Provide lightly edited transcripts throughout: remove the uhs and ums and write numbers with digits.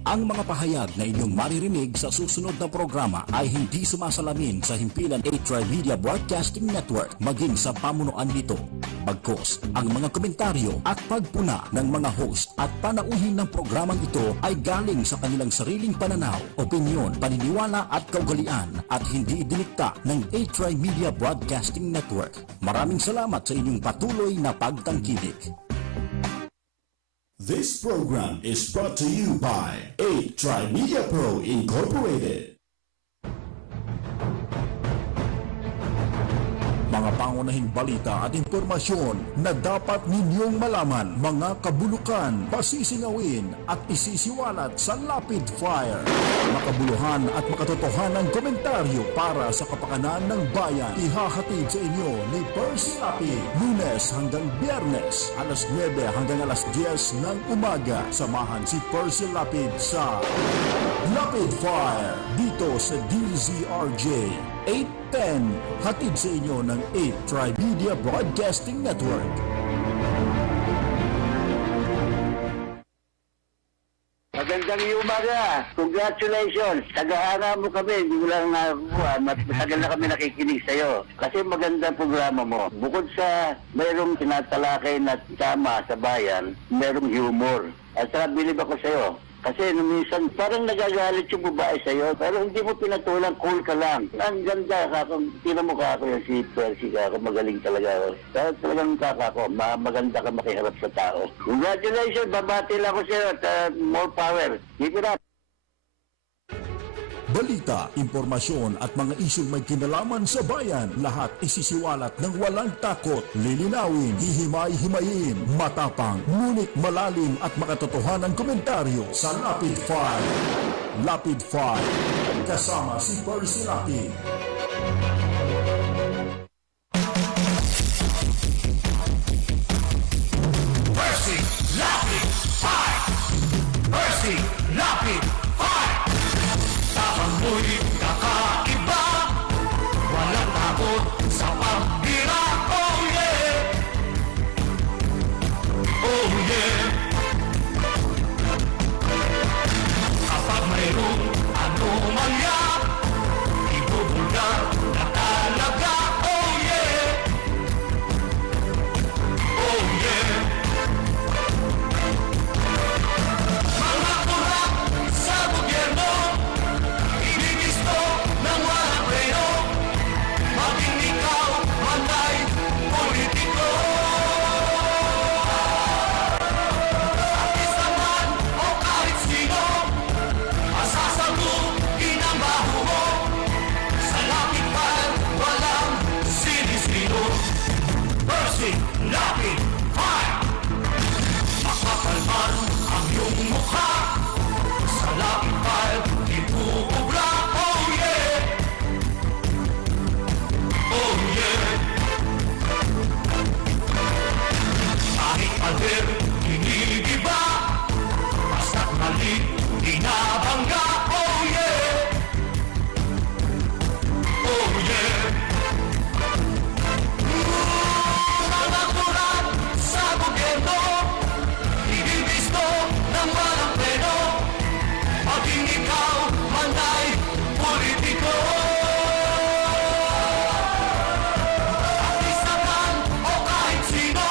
Ang mga pahayag na inyong maririnig sa susunod na programa ay hindi sumasalamin sa himpilan A-Tribe Broadcasting Network maging sa pamunuan nito. Bagkus, ang mga komentaryo at pagpuna ng mga host at panauhin ng programang ito ay galing sa kanilang sariling pananaw, opinyon, paniniwala at kaugalian at hindi dinikta ng A-Tribe Broadcasting Network. Maraming salamat sa inyong patuloy na pagtangkilik. This program is brought to you by A-Tribe Media Pro Incorporated. Mga pangunahing balita at impormasyon na dapat ninyong malaman, mga kabulukan, pasisingawin at isisiwalat sa Lapid Fire. Makabuluhan at makatotohanang komentaryo para sa kapakanan ng bayan. Ihahatid sa inyo ni Percy Lapid, Lunes hanggang Biyernes, alas 9 hanggang alas 10 ng umaga. Samahan si Percy Lapid sa Lapid Fire dito sa DZRJ 810, hatid sa inyo ng A-Tribe Media Broadcasting Network. Magandang umaga. Congratulations. Tagahanga mo kami. Hindi mo lang nakakuha. Matagal na kami nakikinig sa'yo. Kasi magandang programa mo. Bukod sa mayroong tinatalakay na tama sa bayan, mayroong humor. At saka bilib ako sa'yo. Kasi minsan parang nagagalit yung babae sa'yo, pero hindi mo pinatulang, cool ka lang. Ang ganda, tira mo kako yung si Percy, kako magaling talaga. Kaya talagang kako, maganda ka makiharap sa tao. Congratulations, babati lang ako sa'yo at more power. Keep it up. Balita, impormasyon at mga isyong may kinalaman sa bayan, lahat isisiwalat ng walang takot, lilinawin, hihimay-himayin, matapang, ngunit malalim at makatotohanang komentaryo sa Lapid 5. Lapid 5, kasama si Percy Lapid. Percy Lapid 5! Percy Lapid 5! Tapang mo'y kakaiba, walang takot sa pagbira. Oh yeah! Oh yeah! Kapag mayroong anomalya, ibubulgar na talaga. Oh yeah! Oh yeah! Mga kurap sa gobyerno, inigisto ng walang preno, maging ikaw man ay politiko. Artista man o kahit sino, masasagutin ang baho mo. Sa Lapid Fire, walang sinisino. Percy Lapid Fire! Makapal man ang iyong mukha, sa Lapid Fire, ibuubra. Oh yeah! Oh yeah! Kahit pader, inigiba, basta't mali, inabangga. Oh yeah! Oh yeah! Mga kurap sa gobyerno, inigisto ng walang preno, maging ikaw man ay politiko. Artista man o kahit sino,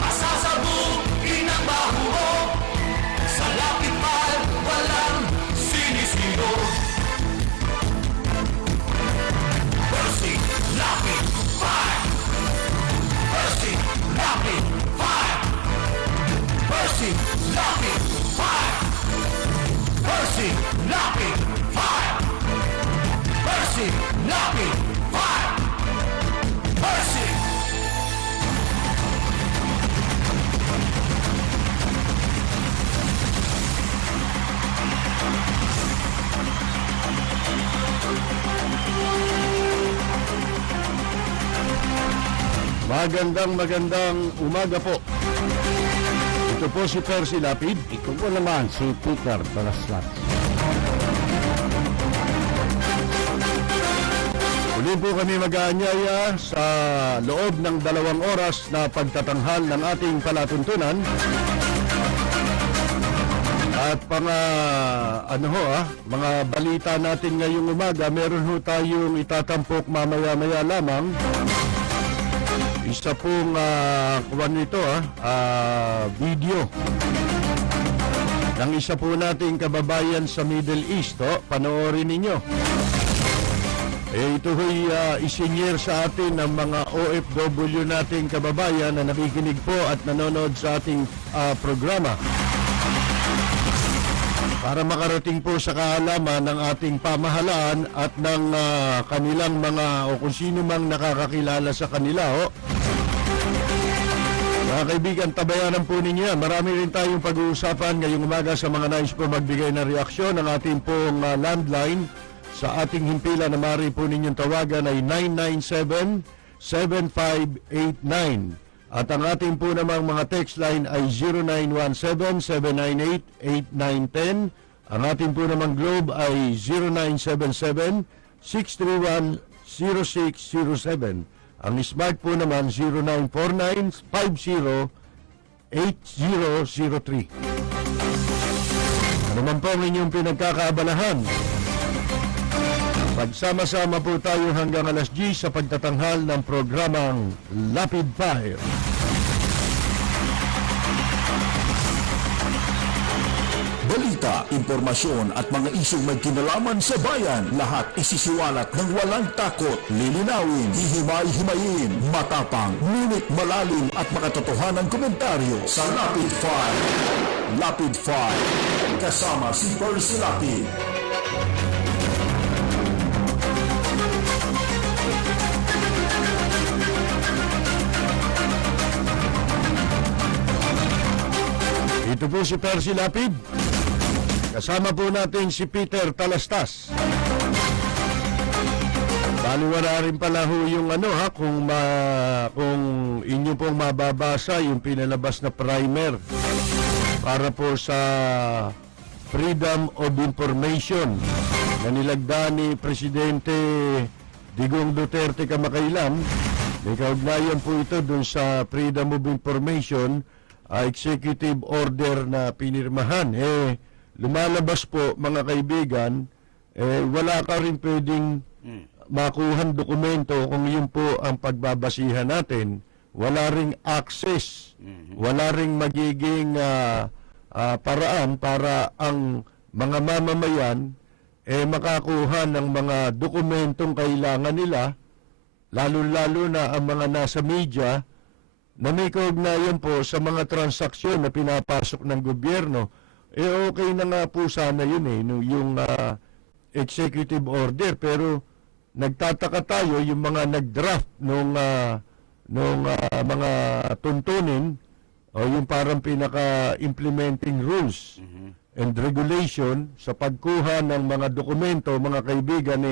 masasagutin ang baho mo. Sa Lapid Fire, walang sinisino. Percy Lapid Fire! Percy Lapid Fire! Percy Lapid Fire! Percy Lapid Fire! Percy Lapid Fire! Percy! Magandang umaga po. Ito po si Percy Lapid. Ito po naman si Peter Balaslat. Muli po kami mag-aanyaya sa loob ng 2 oras na pagtatanghal ng ating palatuntunan. At mga balita natin ngayong umaga, meron ho tayong itatampok mamaya-maya lamang. Isa pong video ng isa po nating kababayan sa Middle East. Panoorin ninyo. Ito ho'y isinyer sa atin ng mga OFW nating kababayan na nakikinig po at nanonood sa ating programa. Para makarating po sa kaalaman ng ating pamahalaan at ng kanilang o kung sino mang nakakakilala sa kanila. Mga kaibigan, tabayanan po ninyo yan. Marami rin tayong pag-uusapan ngayong umaga sa mga nais po magbigay ng reaksyon. Ang ating pong landline sa ating himpilan na maaari po ninyong tawagan ay 997-7589. At ang ating po namang mga text line ay 0917-798-8910. Ang ating po namang globe ay 0977-631-0607. Ang smart po naman 0949-50-8003. Ano man po ang inyong pinagkakaabalahan? Pagsama-sama po tayo hanggang alas 10 sa pagtatanghal ng programang Lapid Fire. Balita, impormasyon at mga isyong may kinalaman sa bayan, lahat isisiwalat ng walang takot, lilinawin, hihimay-himayin, matapang, ngunit malalim at makatotohanang komentaryo sa Lapid Fire. Lapid Fire, kasama si Percy Lapid. Ito po si Percy Lapid. Kasama po natin si Peter Talastas. Baliwala rin pala ho yung kung inyo pong mababasa yung pinalabas na primer para po sa Freedom of Information na nilagda ni Presidente Digong Duterte kamakailan. May kaugnayan po ito dun sa Freedom of Information executive order na pinirmahan. Lumalabas po mga kaibigan, wala ka rin pwedeng makuhang dokumento kung yun po ang pagbabasihan natin. Wala ring access, wala ring magiging paraan para ang mga mamamayan makakuha ng mga dokumentong kailangan nila, lalo-lalo na ang mga nasa media na may kaugnayan po sa mga transaksyon na pinapasok ng gobyerno. Okay na nga po sana yun yung executive order, pero nagtataka tayo yung mga nag-draft nung mga tuntunin o yung parang pinaka-implementing rules and regulation sa pagkuha ng mga dokumento, mga kaibigan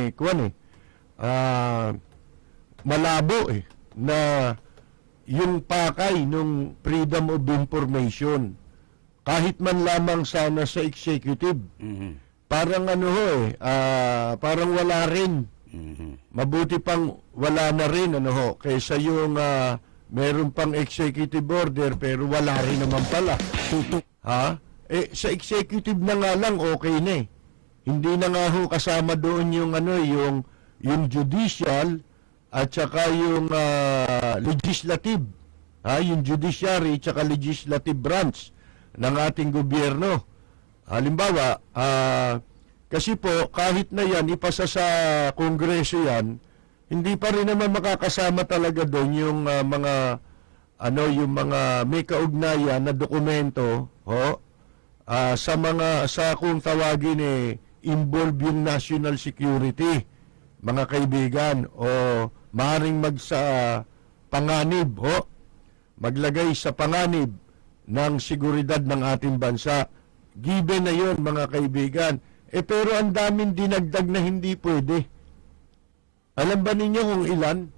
malabo na yung pakay ng Freedom of Information kahit man lamang sana sa executive. Parang parang wala rin. Mabuti pang wala na rin kaysa yung meron pang executive order pero wala rin naman pala. Sa executive na nga lang okay na Hindi na nga ho kasama doon yung yung judicial at saka yung legislative, yung judiciary at saka legislative branch ng ating gobyerno. Halimbawa, kasi po kahit na yan ipasa sa Kongreso yan, hindi pa rin naman makakasama talaga doon yung mga yung mga may kaugnayan na dokumento sa kung tawagin involve yung national security, mga kaibigan, o maaaring panganib maglagay sa panganib ng seguridad ng ating bansa. Given na yun, mga kaibigan. Pero ang daming dinagdag na hindi pwede. Alam ba ninyo kung ilan?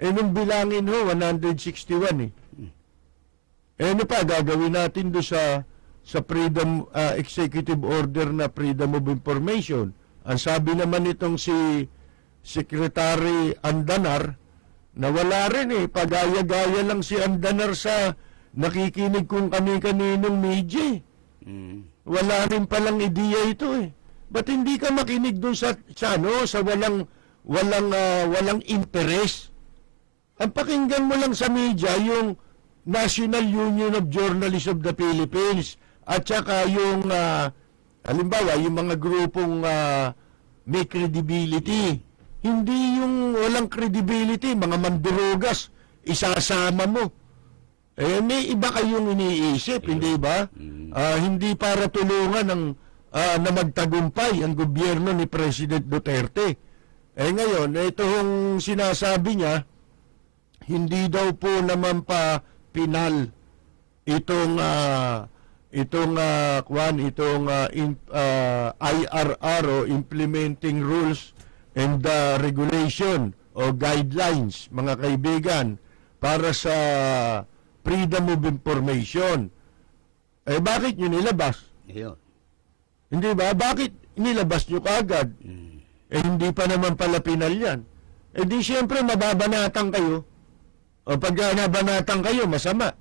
Nung bilangin 161 ano pa gagawin natin do sa Freedom Executive Order na Freedom of Information? Ang sabi naman itong si Secretary Andanar na wala rin pagaya-gaya lang si Andanar sa nakikinig kung kani-kaninong media. wala rin palang ideya ito eh. Ba't hindi ka makinig doon sa walang interest? Ang pakinggan mo lang sa media yung National Union of Journalists of the Philippines at saka yung halimbawa yung mga grupong may credibility. Hindi yung walang credibility, mga mandurugas, isasama mo. May iba kayong iniisip, hindi ba? Hindi para tulungan na magtagumpay ang gobyerno ni President Duterte. Ngayon, itong sinasabi niya, hindi daw po naman pa pinal itong IRR o Implementing Rules and Regulation o Guidelines, mga kaibigan, para sa Freedom of Information. Bakit nyo nilabas? Ayun. Hindi ba? Bakit nilabas nyo kaagad? Hindi pa naman pala pinal yan. Di siyempre mababanatan kayo. O pag nabanatan kayo, masama.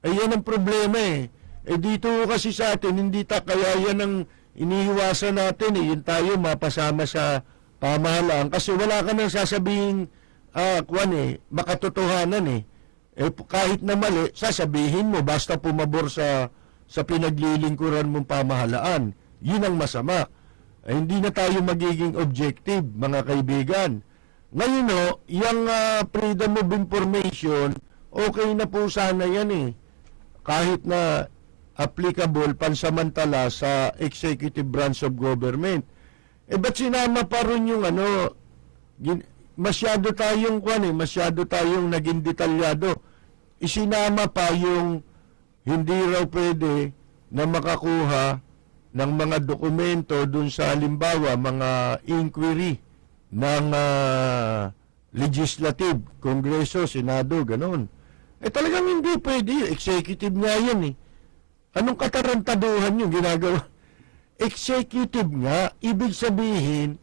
Yan ang problema eh. Dito kasi sa atin, hindi kaya yan ang iniiwasan natin eh. Yun tayo mapasama sa pamahalaan. Kasi wala ka nang sasabihin, makatotohanan eh. Kahit na mali, sasabihin mo basta pumabor sa pinaglilingkuran mong pamahalaan. Yun ang masama. Hindi na tayo magiging objective, mga kaibigan. Ngayon yung freedom of information, okay na po sana yan eh. Kahit na applicable pansamantala sa executive branch of government. Ba't sinama pa rin yung masyado tayong naging detalyado. Isinama pa yung hindi raw pwede na makakuha ng mga dokumento dun sa halimbawa mga inquiry ng legislative, Kongreso, Senado, ganon. Talagang hindi pwede. Executive nga yan eh. Anong katarantaduhan yung ginagawa? Executive nga, ibig sabihin,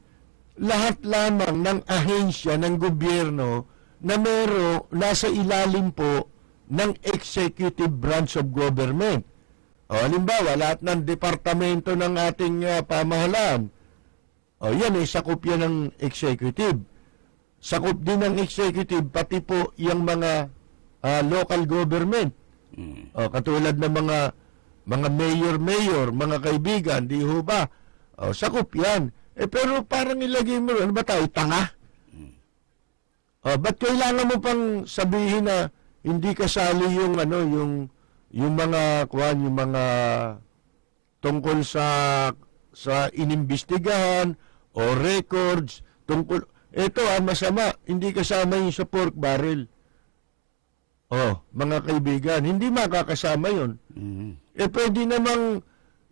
lahat lamang ng ahensya ng gobyerno na nasa ilalim po ng executive branch of government. Halimbawa, lahat ng departamento ng ating pamahalaan, yan sakop yan ng executive. Sakop din ng executive, pati po yung mga local government. Katulad ng mga mayor, mga kaibigan, di ho ba? Sakop yan. Pero parang ilagay mo, ano ba tayo, tanga? Ba't kailangan mo pang sabihin na hindi kasali yung mga tungkol sa inimbestigahan o records tungkol ito masama, hindi kasama yung sa pork barrel. Mga kaibigan, hindi makakasama yun. Pwede namang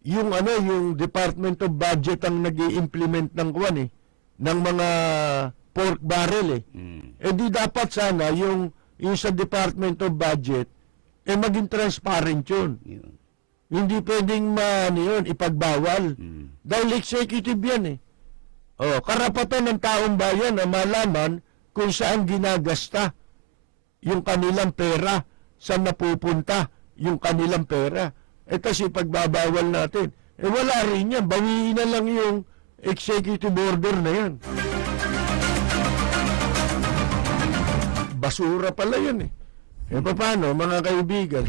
yung Department of Budget ang nag-i-implement ng ng mga pork barrel di dapat sana yung sa Department of Budget maging transparent yun. Hindi pwedeng ipagbawal. Dahil executive yan karapatan ng taong bayan na malaman kung saan ginagasta yung kanilang pera, saan napupunta yung kanilang pera. Kasi pagbabawal natin, wala rin yan. Bawiin na lang yung executive order na yan. Basura pala yan paano, mga kaibigan?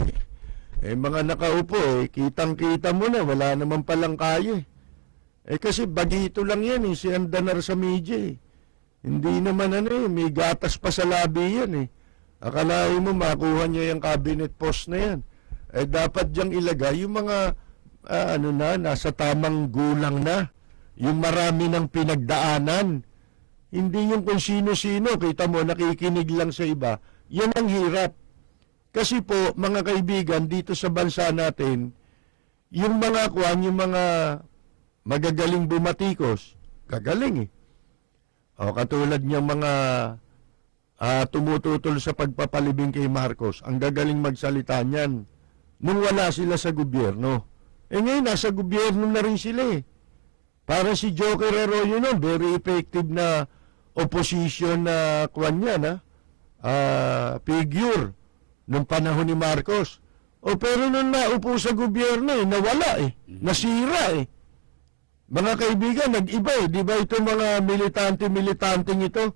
Mga nakaupo, kitang-kita mo na, wala naman palang kaya. Kasi bagito lang yan si Andanar sa media Hindi naman may gatas pa sa labi yan Akalain mo makuha niya yung cabinet post na yan. Dapat diyang ilagay yung mga nasa tamang gulang na. Yung marami ng pinagdaanan. Hindi yung kung sino-sino, kita mo, nakikinig lang sa iba. Yan ang hirap. Kasi po, mga kaibigan, dito sa bansa natin, yung mga magagaling bumatikos, gagaling katulad niyang mga tumututol sa pagpapalibing kay Marcos, ang gagaling magsalita niyan nung wala sila sa gobyerno. Ngayon, nasa gobyerno na rin sila Para si Joker Arroyo very effective na opposition na figure nung panahon ni Marcos. O pero nung naupo sa gobyerno nawala nasira Mga kaibigan, nag-iba di ba ito mga militante-militanteng ito?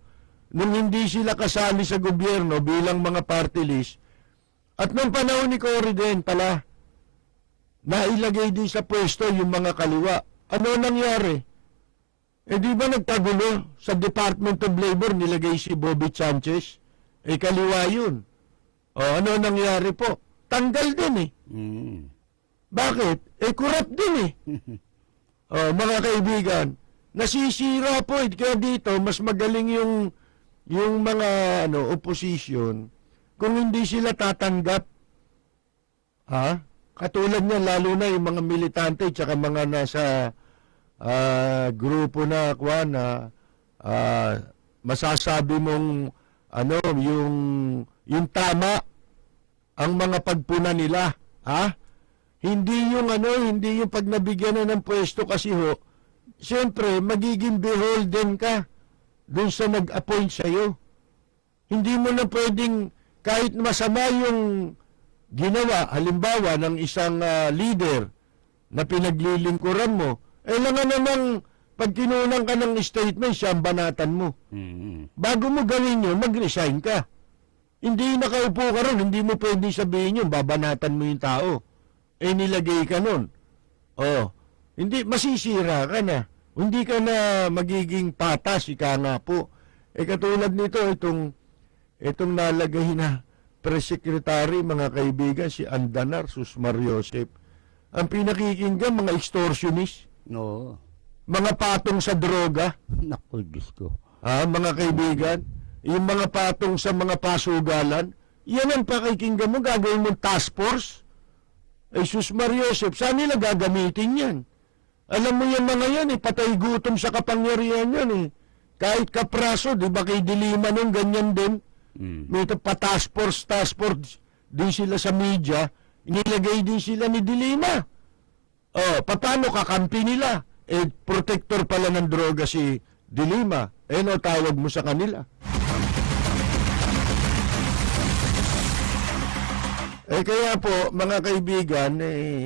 Nung hindi sila kasali sa gobyerno bilang mga party list, at nung panahon ni Cory din pala, nailagay din sa pwesto yung mga kaliwa. Ano nangyari? Di ba nagtagulo sa Department of Labor, nilagay si Bobby Sanchez? Kaliwa yun. O ano nangyari po? Tanggal din Bakit? Corrupt din mga kaibigan, nasisira po kaya dito mas magaling yung mga opposition kung hindi sila tatanggap. Katulad niya lalo na yung mga militante at mga nasa grupo na masasabi mong yung tama ang mga pagpuna nila, Hindi yung pag nabigyan na ng pwesto kasi siyempre, magiging beholden ka dun sa nag-appoint sa'yo. Hindi mo na pwedeng, kahit masama yung ginawa, halimbawa, ng isang leader na pinaglilingkuran mo, lang namang pag kinunan ka ng statement, siya ang banatan mo. Bago mo gawin yun, mag-resign ka. Hindi nakaupo ka ron, hindi mo pwedeng sabihin yun, babanatan mo yung tao. Nilagay ka nun. Hindi, masisira ka na. Hindi ka na magiging patas, ika nga po. Katulad nito, itong nalagay na press secretary, mga kaibigan, si Andanar, Susmar Yosef. Ang pinakikinggan, mga extortionist. No. Mga patong sa droga. Naku, Diyos ko. Mga kaibigan, yung mga patong sa mga pasugalan, yan ang pakikinggan mo, gagawin mo task force. Susmar Yosef, saan nila gagamitin yan? Alam mo yan mga yan, patay gutom sa kapangyarihan yan Kahit kapraso, di ba kay Dilima nung ganyan din? May task force din sila sa media, nilagay din sila ni Dilima. Paano kakampi nila? Protector pala ng droga si Dilima. Tawag mo sa kanila. Kaya po, mga kaibigan,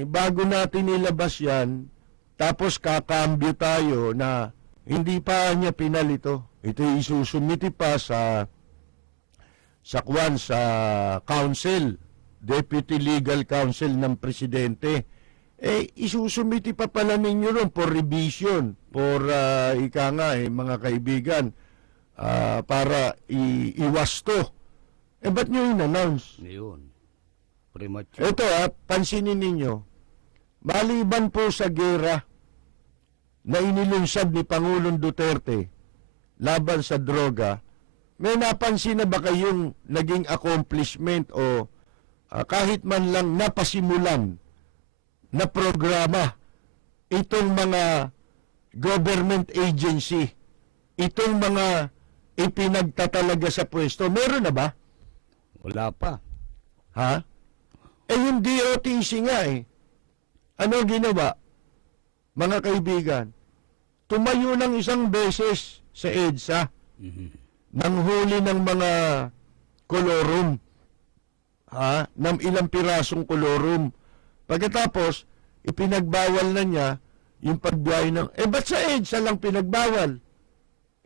bago natin nilabas yan, tapos kakambyo tayo na hindi pa niya pinalito. Ito isusumiti pa sa council, Deputy Legal Counsel ng Presidente. Isusumiti pa pala ninyo ron for revision, for mga kaibigan, para iwasto. Ba't nyo in-announce? Yun. Premature. Ito pansinin ninyo, maliban po sa gera na inilunsad ni Pangulong Duterte laban sa droga, may napansin na ba kayong naging accomplishment o kahit man lang napasimulan na programa itong mga government agency, itong mga ipinagtatalaga sa pwesto? Meron na ba? Wala pa. Yung DOTC nga Ano ginawa? Mga kaibigan, tumayo ng isang beses sa EDSA nang huli ng mga kolorum. Ng ilang pirasong kolorum. Pagkatapos, ipinagbawal na niya yung pagbiyahe ng... ba't sa EDSA lang pinagbawal?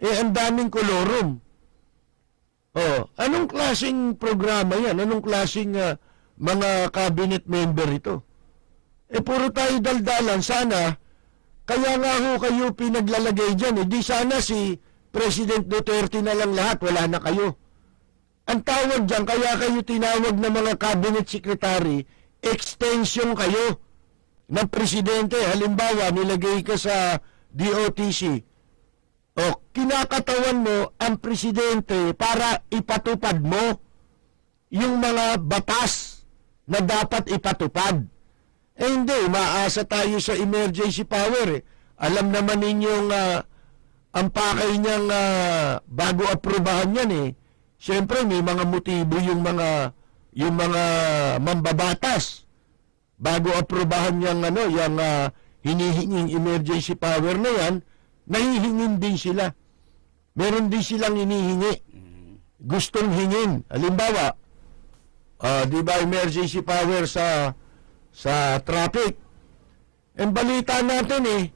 Ang daming kolorum. Anong klaseng programa yan? Anong klaseng mga cabinet member ito? Puro tayo daldalan. Sana, kaya nga kayo pinaglalagay dyan. Di sana si President Duterte na lang lahat. Wala na kayo. Ang tawag dyan, kaya kayo tinawag na mga cabinet secretary, extension kayo ng presidente. Halimbawa, nilagay ka sa DOTC. Kinakatawan mo ang presidente para ipatupad mo yung mga batas na dapat ipatupad. Hindi, maasa tayo sa emergency power. Alam naman ninyong ang pakay niyang bago aprobahan yan Siyempre may mga motibo yung mga mambabatas. Bago aprobahan niyang yung hinihinging emergency power na yan, nahihingin din sila. Meron din silang hinihingi. Gustong hingin. Halimbawa, Di ba, emergency power sa traffic. Ang balita natin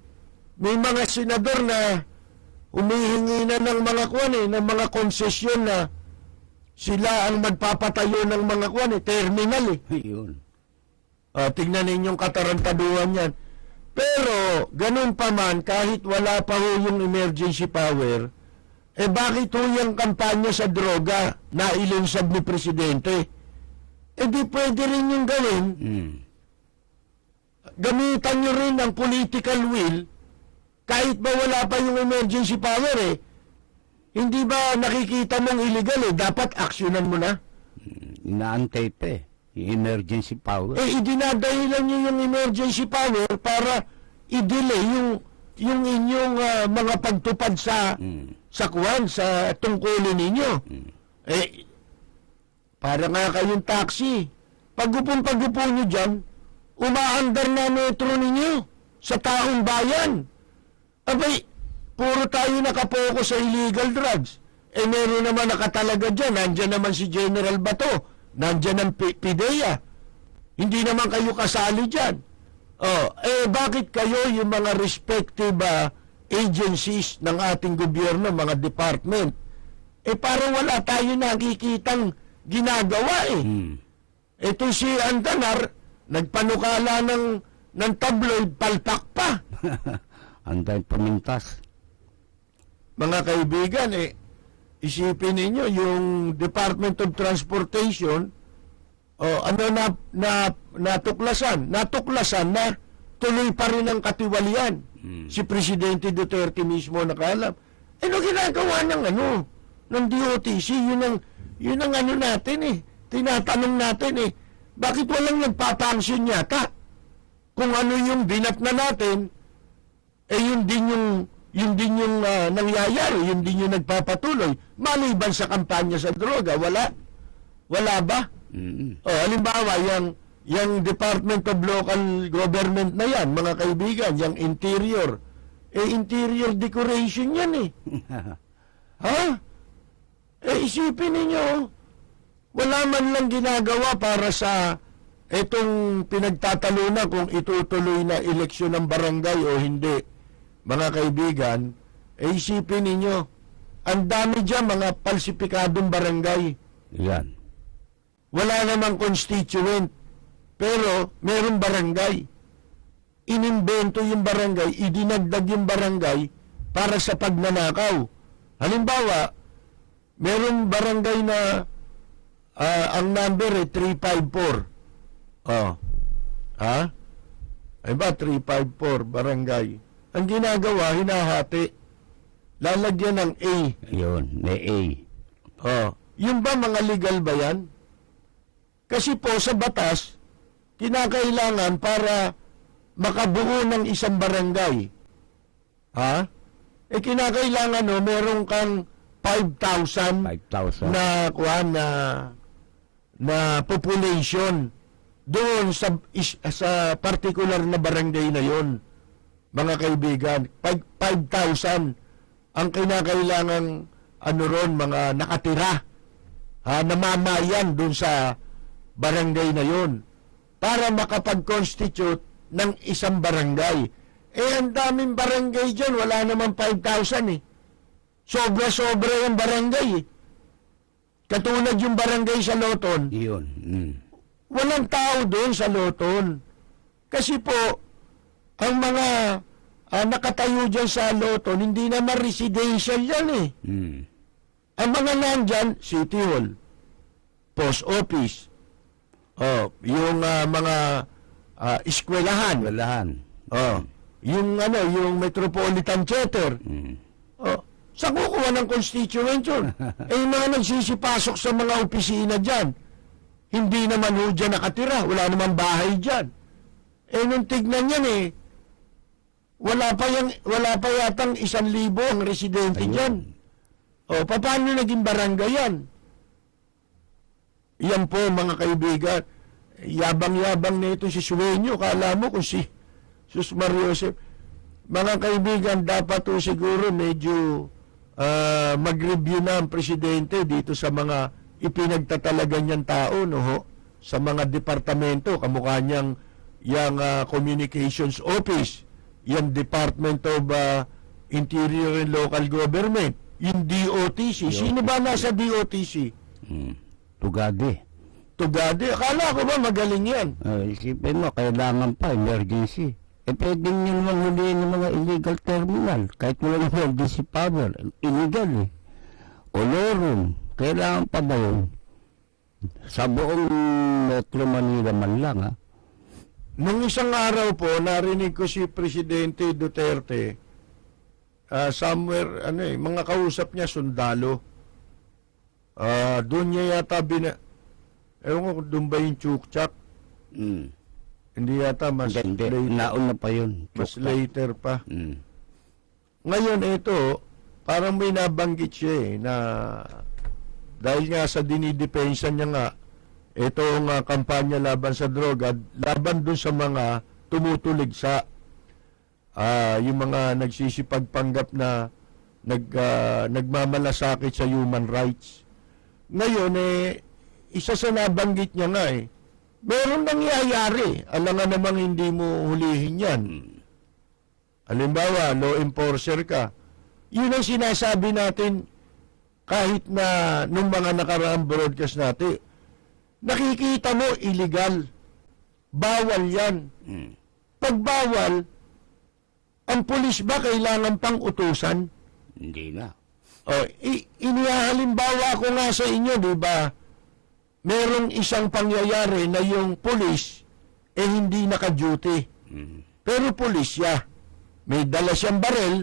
may mga senador na humihingi na ng mga ng mga konsesyon na sila ang magpapatayo ng mga terminal Yun. tingnan ninyong katarantaduhan yan. Pero, ganun pa man, kahit wala pa ho yung emergency power, bakit ho yung kampanya sa droga na ilunsad ni Presidente? Di pwede rin yung gawin. Gamitan nyo rin ang political will, kahit ba wala pa yung emergency power Hindi ba nakikita mong illegal dapat aksyonan mo na? Inaantay pa yung emergency power. Idinadahilan nyo yung emergency power para i-delay yung inyong mga pagtupad sa sa tungkulin ninyo. Para nga kayong taxi. Pag-upo nyo dyan, umaandar na metro ninyo sa taong bayan. Abay, puro tayo nakapokus sa illegal drugs. Meron naman nakatalaga dyan. Nandyan naman si General Bato. Nandyan ang PIDEA. Hindi naman kayo kasali dyan. Bakit kayo yung mga respective agencies ng ating gobyerno, mga department, parang wala tayo nakikitang ginagawa Ito si Antanar, nagpanukala ng tabloid, palpak pa. Anday pamintas. Mga kaibigan, isipin ninyo, yung Department of Transportation, natuklasan na tuloy pa rin ang katiwalian. Si Presidente Duterte mismo nakaalam. Ano ginagawa ng DOTC? Yun ang natin tinatanong natin bakit walang nagpapangsyon yata? Kung ano yung binat na natin, yun din yung nangyayari, yun din yung nagpapatuloy. Maliban sa kampanya sa droga, wala ba? Halimbawa, yung Department of Local Government na yan, mga kaibigan, yung interior, interior decoration yan Ha? Isipin ninyo, wala man lang ginagawa para sa itong pinagtatalunan kung itutuloy na eleksyon ng barangay o hindi. Mga kaibigan, isipin ninyo, ang dami dyan mga palsipikadong barangay. Yan. Wala namang constituent, pero meron barangay. Inimbento yung barangay, idinagdag yung barangay para sa pagnanakaw. Halimbawa, meron barangay na ang number 354. Ay ba 354 barangay? Ang ginagawa, hinahati. Lalagyan ng A. Yun, may A. Yung ba mga legal ba yan? Kasi po sa batas, kinakailangan para makabuo ng isang barangay. Kinakailangan meron kang 5,000 na population doon sa particular na barangay na yon. Mga kaibigan, 5,000 ang kinakailangang mga nakatira, namamayan doon sa barangay na yon para makapag-constitute ng isang barangay. Ang daming barangay dyan, wala naman 5,000 Sobra-sobra yung barangay Katulad yung barangay sa Loton. Yun. Walang tao doon sa Loton. Kasi po, ang mga nakatayo dyan sa Loton, hindi naman residential yan Ang mga nandyan, City Hall, Post Office, yung mga eskwelahan, yung Metropolitan Theater. Saan kukuha ng constituent yun? Yung mga nagsisipasok sa mga opisina dyan, hindi naman ho dyan nakatira, wala naman bahay dyan. Nung tignan yan wala pa yatang 1,000 ang residente dyan. Paano naging barangay yan? Yan po mga kaibigan, yabang-yabang na ito si Sueño, kala mo kung si Sus Mariosep. Mga kaibigan, dapat po siguro medyo mag-review na ang presidente dito sa mga ipinagtatalaga niyang tao, no ho? sa mga departamento, kamukha niyang yung Communications Office, yung Department of Interior and Local Government, yung DOTC. Sino ba nasa DOTC? Tugadi. Tugadi. Akala ko ba magaling yan? Isipin mo, kailangan pa, emergency. Pwedeng nyo naman huliin yung mga illegal terminal. Kahit walang emergency power. Illegal eh. Olorum. Kailangan pa ba yun? Sa buong Metro Manila man lang, ha? Nung isang araw po, narinig ko si Presidente Duterte, somewhere, mga kausap niya, sundalo. Doon niya yata ewan ko kung doon ba yung Chukchak? Hindi yata, mas Hindi. later. Nauna pa yun. Mas later pa. Mm. Ngayon, ito, parang may nabanggit siya na dahil nga sa dinidepensa niya nga, itong kampanya laban sa droga, laban dun sa mga tumutulig sa yung mga nagsisipagpanggap na nagmamalasakit sa human rights. Ngayon, isa sa nabanggit niya nga meron nangyayari. Alam nga namang hindi mo hulihin yan. Halimbawa, law enforcer ka. Yun ang sinasabi natin kahit na nung mga nakaraang broadcast natin. Nakikita mo, illegal. Bawal yan. Pag bawal, ang pulis ba kailangan pang utusan? Hindi na. Inihalimbawa ko nga sa inyo, di ba? Merong isang pangyayari na yung pulis hindi naka-duty. Pero pulis siya. May dala siyang barel,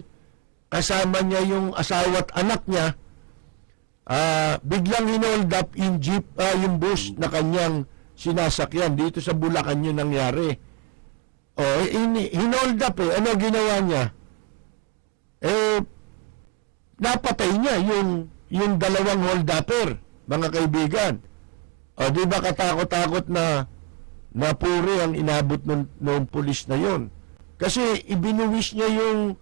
kasama niya yung asawa at anak niya. Biglang hinold up yung jeep, yung bus na kanyang sinasakyan. Dito sa Bulacan yun nangyari. Hinold up Ano ginawa niya? Napatay niya yung dalawang hold-upper, mga kaibigan. Di ba katakot-takot na puri ang inabot ng pulis na yon? Kasi ibinuwis niya yung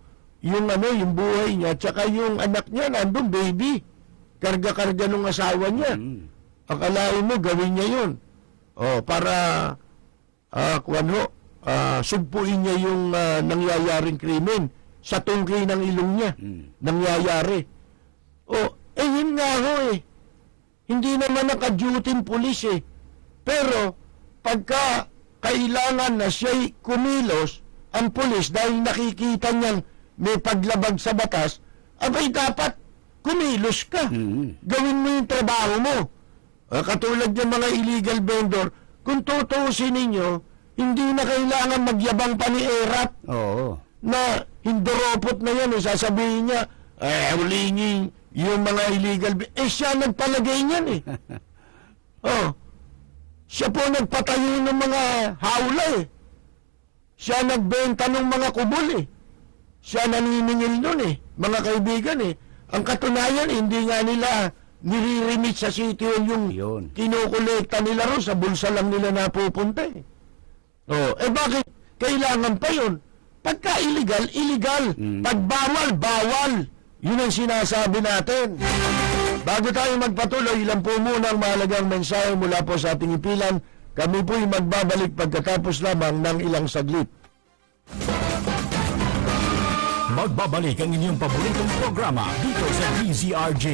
buhay niya, tsaka yung anak niya, nandun, baby. Karga-karga ng asawa niya. Akalain mo, gawin niya yun. Para, sugpuin niya yung nangyayaring krimen sa tungkay ng ilong niya. Nangyayari. Yun nga ho Hindi naman naka-duty pulis Pero, pagka kailangan na siya'y kumilos, ang pulis, dahil nakikita niyang may paglabag sa batas, abay dapat kumilos ka. Gawin mo yung trabaho mo. Katulad ng mga illegal vendor, kung tutuusin ninyo, hindi na kailangan magyabang pa ni ERAP. Oo. Na hindoropot na yan, sasabihin niya, huliin yung mga illegal, siya nagpalagay niyan siya po nagpatayo ng mga hawla siya nagbenta ng mga kubol siya naniningil nun mga kaibigan ang katunayan, hindi nga nila nire-remit sa City Hall yung kinukolekta nila ron, sa bulsa lang nila napupunta bakit kailangan pa yun? Pagka illegal, illegal. Pag bawal, bawal. Yun ang sinasabi natin. Bago tayo magpatuloy, ilan po muna ang mahalagang mensahe mula po sa ating ipilan. Kami po'y magbabalik pagkatapos lamang ng ilang saglit. Magbabalik ang inyong paboritong programa dito sa DZRJ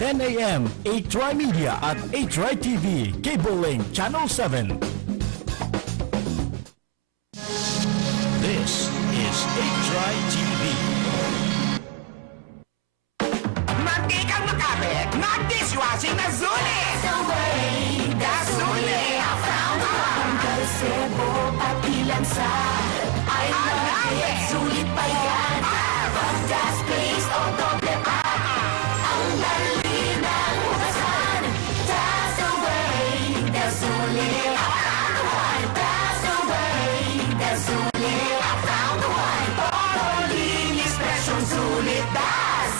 810 AM, 8 Media at 8 TV, Cable Link Channel 7. This is 8 TV. Mantikang makapit, not dishwashing na sulit! Gasuli! Kalsebo at ilansa I love it, sulit pa yan Pag-gas place o doble pa Ang lalim ng ugasan That's the way, Gasuli I found the one That's the way, Gasuli I found the one Todo linis, presyong sulit Das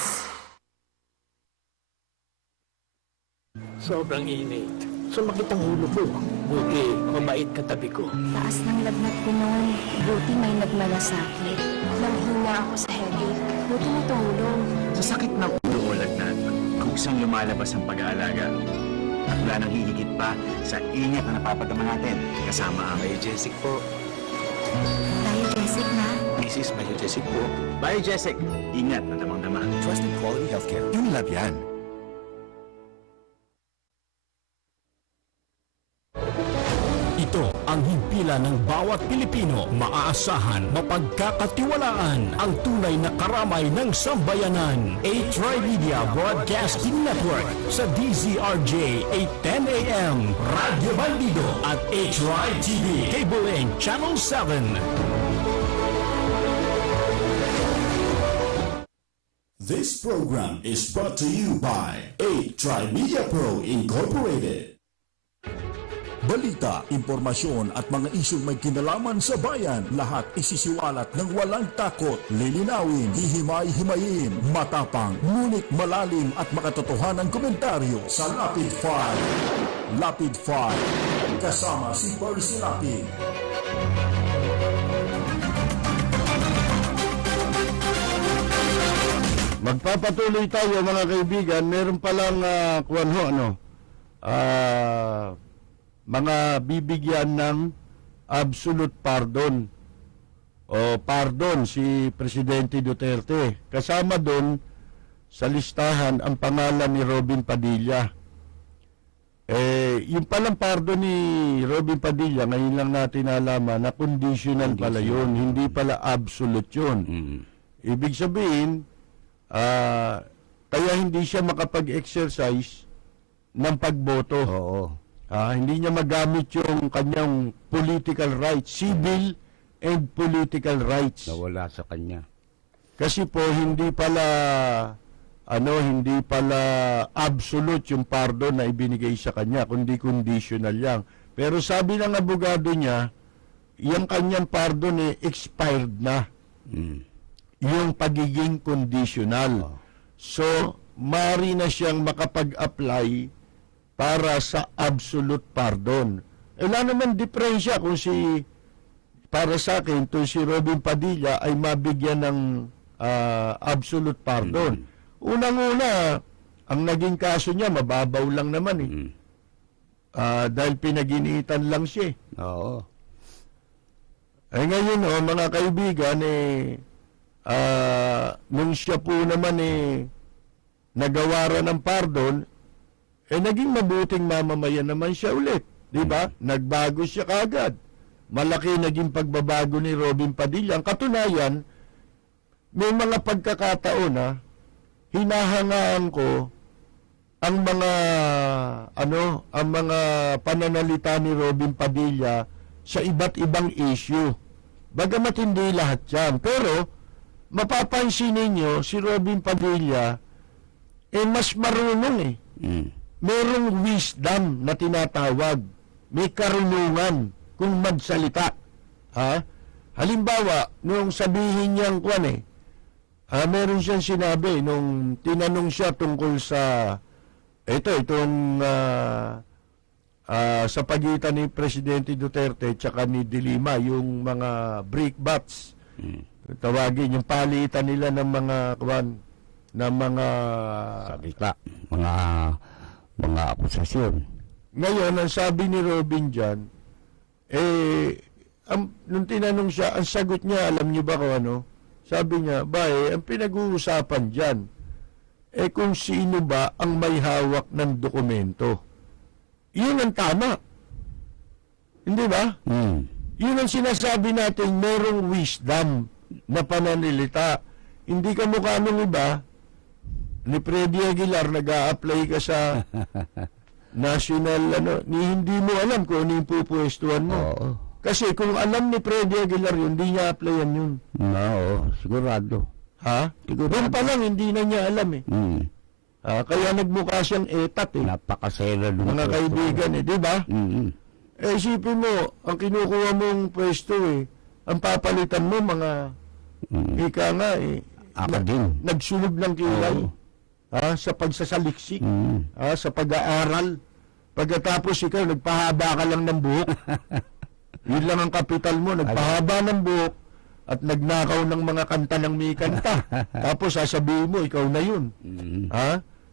Sobrang init. Sumakit ang ulo ko. Buti, mabait katabi ko. Taas ng lagnat ko noon. Buti may nagmalasakit. Nanghina ako sa headache. Buti may tumulong. Sa sakit ng ulo o lagnat, kusang lumalabas ang pag-aalaga. At wala nang hihigit pa sa ingat na napapadama natin kasama ang Biojessic po. Biojessic na. Mrs. Biojessic po. Biojessic. Ingat na damang-dama. Trusted quality healthcare. Yung lab yan. Ito ang himpilan ng bawat Pilipino. Maaasahan, mapagkakatiwalaan ang tunay na karamay ng sambayanan. A-Tri-Media Broadcasting Network sa DZRJ 810 AM, Radyo Bandido at A-Tri-TV Cable Link Channel 7. This program is brought to you by A-Tri-Media Pro Incorporated. Balita, impormasyon at mga isyong may kinalaman sa bayan, lahat isisiwalat ng walang takot, lilinawin, hihimay-himayin, matapang, ngunit malalim at makatotohanang komentaryo sa Lapid 5. Lapid 5, kasama si Percy Lapid. Magpapatuloy tayo mga kaibigan. Meron palang mga bibigyan ng absolute pardon o pardon si Presidente Duterte. Kasama doon sa listahan ang pangalan ni Robin Padilla. Yung palang pardon ni Robin Padilla, ngayon lang natin nalaman na conditional pala yun, hindi pala absolute yun. Ibig sabihin, kaya hindi siya makapag-exercise ng pagboto. Oo. Hindi niya magamit yung kanyang political rights, civil and political rights. Nawala sa kanya. Kasi po hindi pala absolute yung pardon na ibinigay sa kanya, kundi conditional lang. Pero sabi ng abogado niya, yung kanyang pardon expired na. Yung pagiging conditional. So, mari na siyang makapag-apply para sa absolute pardon. Wala naman diferensya kung para sa akin, si Robin Padilla ay mabigyan ng absolute pardon. Unang-una, ang naging kaso niya, mababaw lang naman dahil pinag-initan lang siya. Oo. Ngayon, mga kaibigan, nung siya po naman nagawaran ng pardon, naging mabuting mamamayan naman siya ulit. Di ba? Nagbago siya kagad. Malaki naging pagbabago ni Robin Padilla. Ang katunayan, may mga pagkakataon hinahangaan ko ang mga pananalita ni Robin Padilla sa iba't ibang issue. Bagamat hindi lahat yan. Pero, mapapansin ninyo, si Robin Padilla, mas marunong merong wisdom na tinatawag. May karunungan kung magsalita. Halimbawa, nung sabihin niyang meron siyang sinabi nung tinanong siya tungkol sa sa pagitan ni Presidente Duterte tsaka ni Dilima, yung mga brickbats. Tawagin yung palitan nila ng mga salita, mga akusasyon. Ngayon, ang sabi ni Robin dyan, nung tinanong siya, ang sagot niya, alam niyo ba kung ano? Sabi niya, ang pinag-uusapan dyan, kung sino ba ang may hawak ng dokumento. Yun ang tama. Hindi ba? Yun ang sinasabi natin, merong wisdom na pananalita. Hindi ka mukha nung iba, ni Freddy Aguilar, nag-a-apply ka sa national, hindi mo alam kung ano yung pupwestuhan mo. Oo. Kasi kung alam ni Freddy Aguilar yun, hindi niya applyan yun. Oo, sigurado. Sigurado. Doon pa lang, hindi na niya alam kaya nagmukha siyang etat Napakasela mga kaibigan di ba? Isipin mo, ang kinukuha mong pwesto ang papalitan mo mga ika nga nagsunog ng kilay. Sa pagsasaliksik, sa pag-aaral. Pagkatapos ikaw, nagpahaba ka lang ng buhok. Yun lang ang kapital mo, nagpahaba ng buhok at nagnakaw ng mga kanta ng may kanta. Tapos sasabihin mo, ikaw na yun.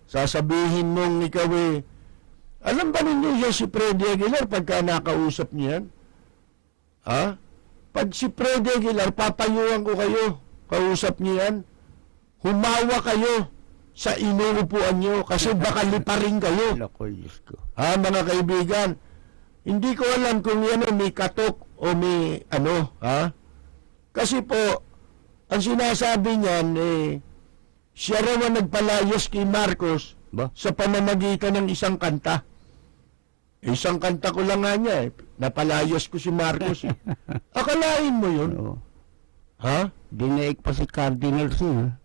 Sasabihin mong ikaw Alam ba ninyo yan si Freddy Aguilar pagka nakausap niyan? Ha? Pag si Freddy Aguilar, papayuhan ko kayo, kausap niyan, humawa kayo sa inuupuan nyo kasi baka liparin kayo. Nako, Diyos ko. Ha, mga kaibigan, hindi ko alam kung yan may katok o may ano, ha? Kasi po, ang sinasabi niyan, siya raw ang nagpalayas kay Marcos Ba? sa pamamagitan ng isang kanta. Isang kanta ko lang nga niya, napalayas ko si Marcos. Akalain mo yun? Oo. Ha? Dinaig pa si Cardinal siya.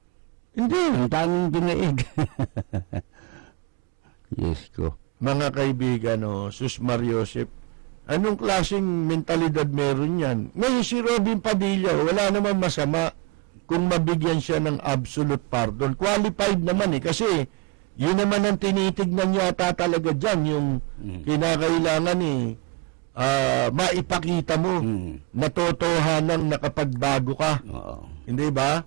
Hindi. Ang daming dinaig. Yes ko. Mga kaibigan, Sus Mariosep, anong klaseng mentalidad meron yan? Ngayon si Robin Padilla, wala naman masama kung mabigyan siya ng absolute pardon. Qualified naman kasi yun naman ang tinitignan yata talaga dyan, yung kinakailangan maipakita mo na totohanan nakapagbago ka. Oo. Hindi ba?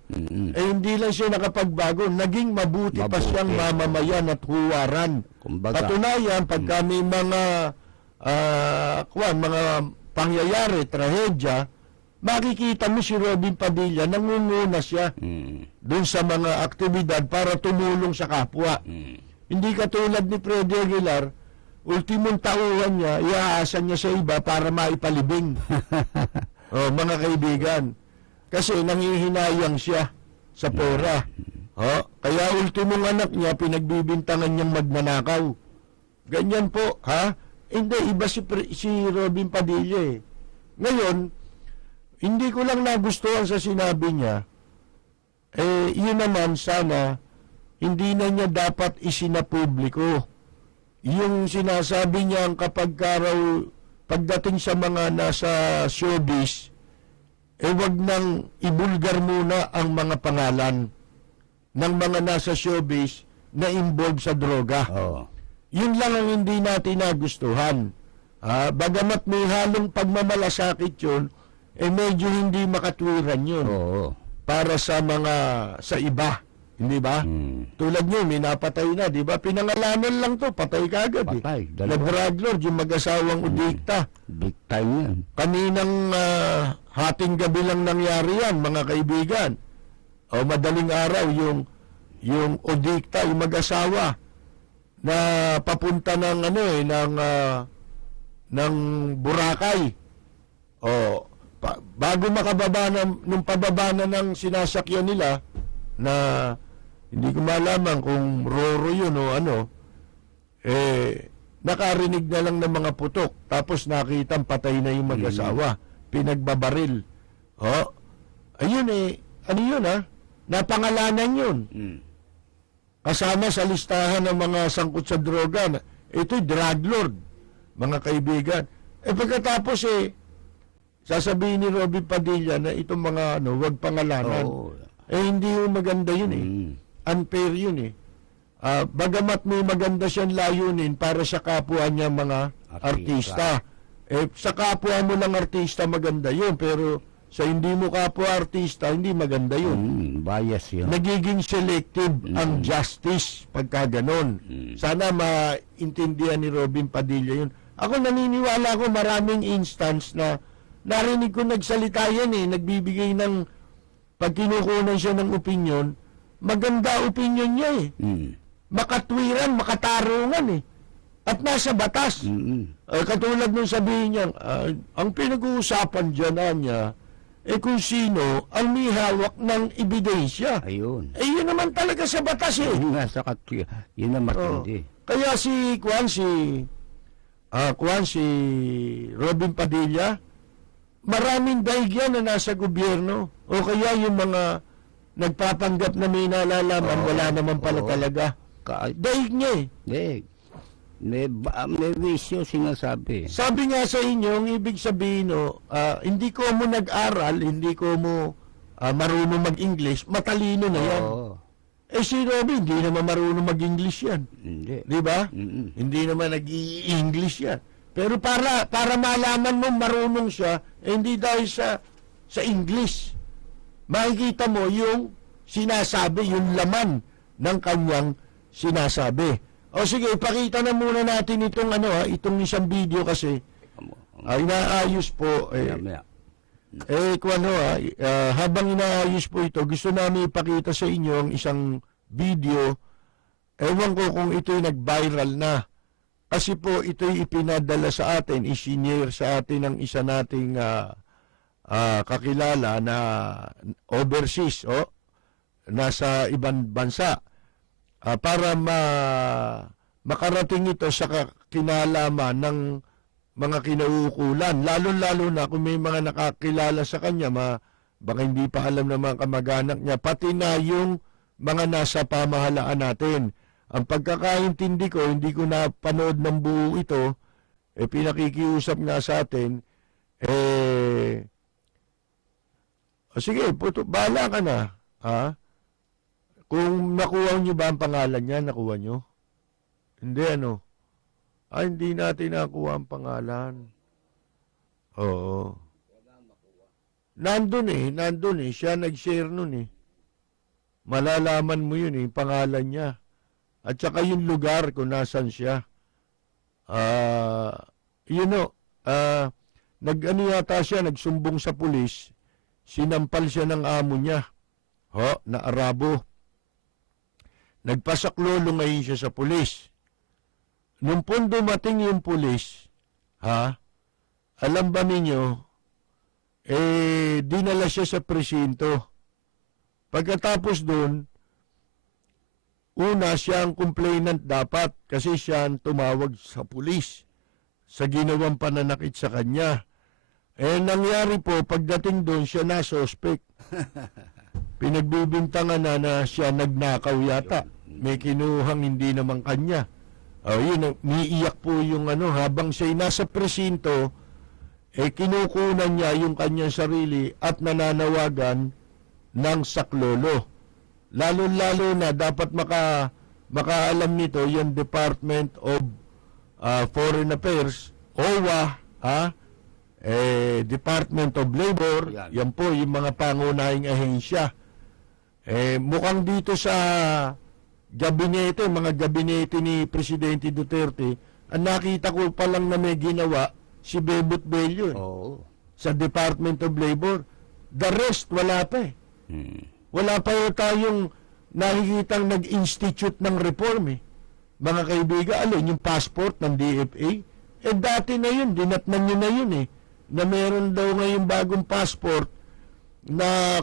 Hindi lang siya nakapagbago, naging mabuti pa siyang mamamayan at huwaran. Kumbaga. Patunayan, pagka may mga mga pangyayari, trahedya, makikita mo si Robin Padilla, nangunguna siya doon sa mga aktibidad para tumulong sa kapwa. Hindi katulad ni Freddy Aguilar, ultimong tauhan niya, iaasan niya sa iba para maipalibing. Mga kaibigan, kasi nangihinayang siya sa pera. Kaya ultimong anak niya, pinagbibintangan niyang magnanakaw. Ganyan po, ha? Hindi, iba si Robin Padilla eh. Ngayon, hindi ko lang nagustuhan sa sinabi niya, yun naman sana, hindi na niya dapat isinapubliko. Yung sinasabi niya kapag raw, pagdating sa mga nasa showbiz, wag nang ibulgar muna ang mga pangalan ng mga nasa showbiz na involved sa droga. Oo. Yun lang ang hindi natin nagustuhan. Bagamat may halong pagmamalasakit yun, medyo hindi makatwiran yun. Oo. Para sa sa iba. Hindi ba? Tulad nyo, may napatay na, di ba? Pinangalanan lang to, patay kagad. Patay, Na drug lord, yung mag-asawang Udikta. Big time yan. Kaninang hating gabi lang nangyari yan, mga kaibigan. O madaling araw, yung Udikta, yung mag-asawa, na papunta ng ng Boracay. Bago makababa nung pababa na ng sinasakyan nila, na hindi ko malaman kung Roro yun o ano, nakarinig na lang ng mga putok, tapos nakita patay na yung mag-asawa, pinagbabaril. Ayun ano yun napangalanan yun. Kasama sa listahan ng mga sangkot sa droga. Ito'y drug lord, mga kaibigan. Pagkatapos sasabihin ni Robin Padilla na itong mga wag pangalanan. Oo. Hindi yung maganda yun Unfair yun Bagamat may maganda siyang layunin para sa kapwa niya mga artista. Sa kapwa mo ng artista maganda yun, pero sa hindi mo kapwa artista, hindi maganda yun. Bias yun. Nagiging selective ang justice pagka ganon. Sana maintindihan ni Robin Padilla yun. Ako naniniwala ko maraming instance na narinig ko nagsalita yan nagbibigay ng pag kinukunan siya ng opinyon, maganda opinyon niya makatwiran, makatarungan at nasa batas. Katulad nung sabihin niya, ang pinag-uusapan dyan niya, kung sino ang may hawak ng ebidensya. Ayun. Yun naman talaga sa batas Yun na matindi. Kaya si Robin Padilla, maraming daig yan na nasa gobyerno. O kaya yung mga nagpapanggap na may nalalaman, wala naman pala talaga. Daig niya Daig. May wisyo sinasabi. Sabi nga sa inyo, ang ibig sabihin, hindi ko mo nag-aral, hindi ko mo marunong mag-English, matalino na yan. Si Robin, hindi naman marunong mag-English yan. Hindi. Di ba? Hindi naman nag-i-English yan. Pero para malaman mo marunong siya, hindi dahil sa English. Makikita mo yung sinasabi, yung laman ng kanyang sinasabi. O sige, ipakita na muna natin itong itong isang video kasi inaayos po habang inaayos po ito, gusto namin ipakita sa inyo ang isang video. Ewan ko kung ito'y nag-viral na. Kasi po ito'y ipinadala sa atin, isinare sa atin ng isa nating kakilala na overseas, nasa ibang bansa. Para makarating ito sa kinalaman ng mga kinauukulan. Lalo-lalo na kung may mga nakakilala sa kanya, baka hindi pa alam ng mga kamag-anak niya, pati na yung mga nasa pamahalaan natin. Ang pagkakaintindi ko, hindi ko napanood ng buo ito, pinakikiusap nga sa atin, sige, bahala ka na, ha? Kung nakuha nyo ba ang pangalan niya, nakuha nyo? Hindi, hindi natin nakuha ang pangalan. Oo. Nandun siya nag-share nun Malalaman mo yun pangalan niya. At saka yung lugar kung nasan siya. Yata siya, nagsumbong sa pulis, sinampal siya ng amo niya, na Arabo. Nagpasaklolo ngayon siya sa pulis. Nung po dumating yung pulis, alam ba ninyo, dinala siya sa presinto. Pagkatapos doon, una siya ang complainant dapat kasi siya ang tumawag sa pulis sa ginawang pananakit sa kanya. Nangyari po, pagdating doon, siya na suspect. Pinagbibintangan na siya nagnakaw yata. May kinuhang hindi naman kanya. Umiiyak po yung habang siya nasa presinto, kinukunan niya yung kanyang sarili at nananawagan ng saklolo. Lalo-lalo na dapat makaalam nito yung Department of Foreign Affairs, OWA, Department of Labor, yan po yung mga pangunahing ahensya. Mukhang dito sa mga gabinete ni Presidente Duterte, ang nakita ko pa lang na may ginawa, si Bebot Bello sa Department of Labor. The rest, wala pa Wala pa tayong nakikitang nag-institute ng reform Mga kaibigan, yung passport ng DFA, dati na yun, dinatnan nyo na yun na meron daw ngayong bagong passport na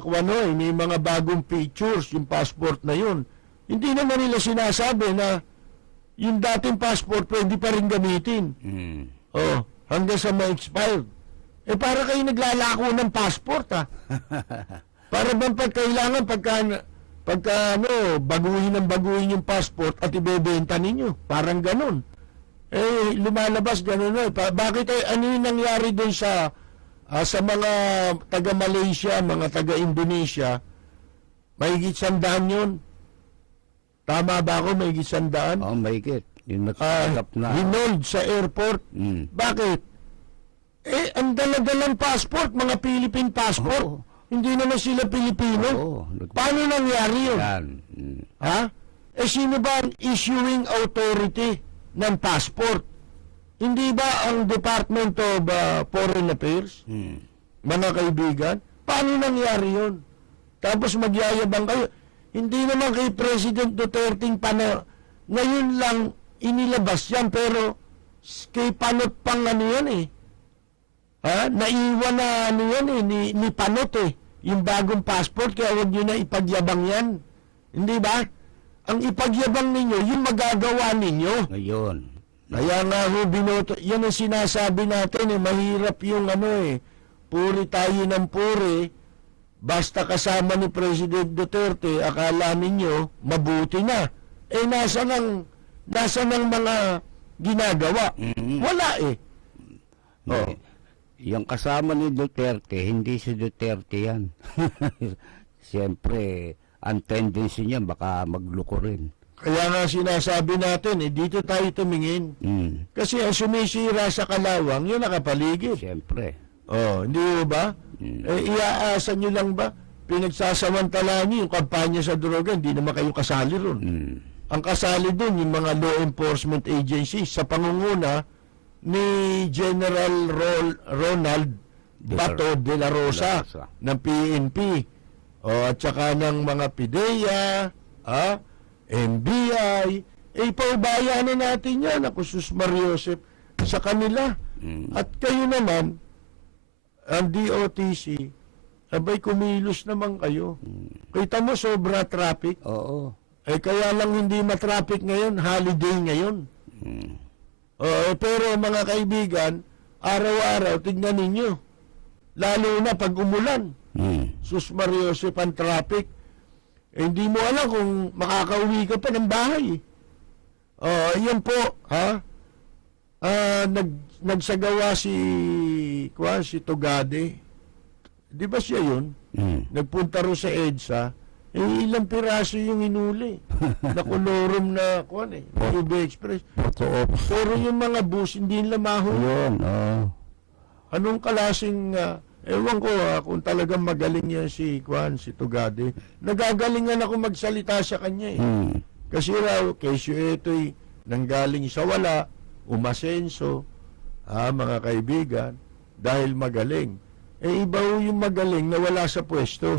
may mga bagong features, yung passport na yun. Hindi naman nila sinasabi na yung dating passport pwede pa rin gamitin. Hanggang sa ma-expired. Para kayo naglalako ng passport, Para bang pagkailangan, baguhin yung passport at ibebenta ninyo. Parang ganun. Lumalabas ganun na. Bakit ano yung nangyari doon sa mga taga-Malaysia, mga taga-Indonesia? Mahigit 100 yun. Tama ba ako? Mahigit 100? Mahigit. Yung nagtatap na. Hinold sa airport. Bakit? Ang dala-dalang passport, mga Philippine passport. Hindi naman sila Pilipino. Paano nangyari yun? Sino ba ang issuing authority ng passport? Hindi ba ang Department of Foreign Affairs? Mga kaibigan? Paano nangyari yun? Tapos magyayabang kayo. Hindi naman kay President Duterte ngayon lang inilabas yan, pero kay Panot pang yan naiwan na ni Panot yung bagong passport, kaya huwag nyo na ipagyabang yan. Hindi ba? Ang ipagyabang ninyo, yung magagawa ninyo. Ngayon. Kaya nga binoto, yan ang sinasabi natin mahirap yung puri tayo ng puri, basta kasama ni President Duterte, akala ninyo, mabuti na. Nasa ng mga ginagawa? Wala Yung kasama ni Duterte, hindi si Duterte yan. Siyempre, ang tendency niya baka magluko rin. Kaya nga sinasabi natin, dito tayo tumingin. Kasi ang sumisira sa kalawang, yun nakapaligid. Siyempre. Hindi ba? Iaasa nyo lang ba? Pinagsasamantala nyo yung kampanya sa droga, hindi naman kayo kasali ron. ang kasali doon yung mga law enforcement agencies sa pangunguna ni General Ronald Bato de la Rosa ng PNP, at saka ng mga PIDEA, NBI, paubayanan natin yan, ako sus Mariosep, sa kanila. At kayo naman, ang DOTC, abay kumilos naman kayo. Kita mo, sobra traffic. Oo. Kaya lang hindi matraffic ngayon, holiday ngayon. Pero mga kaibigan, araw-araw, tignan ninyo. Lalo na pag umulan. Sus Mariosep ang traffic. Hindi mo alam kung makakauwi ka pa ng bahay. Yan po, nagsagawa si Tugade. Di ba siya yun? Nagpunta ro sa EDSA. Ilang piraso yung inuli. Nakolorum na, UB Express. Pero yung mga bus, hindi nila mahuli. Anong klaseng, ewan ko kung talagang magaling yan si Tugade. Nagagalingan ako magsalita sa kanya Kasi raw, kesyo ito'y nanggaling sa wala, umasenso, mga kaibigan, dahil magaling. Iba ho yung magaling na wala sa pwesto.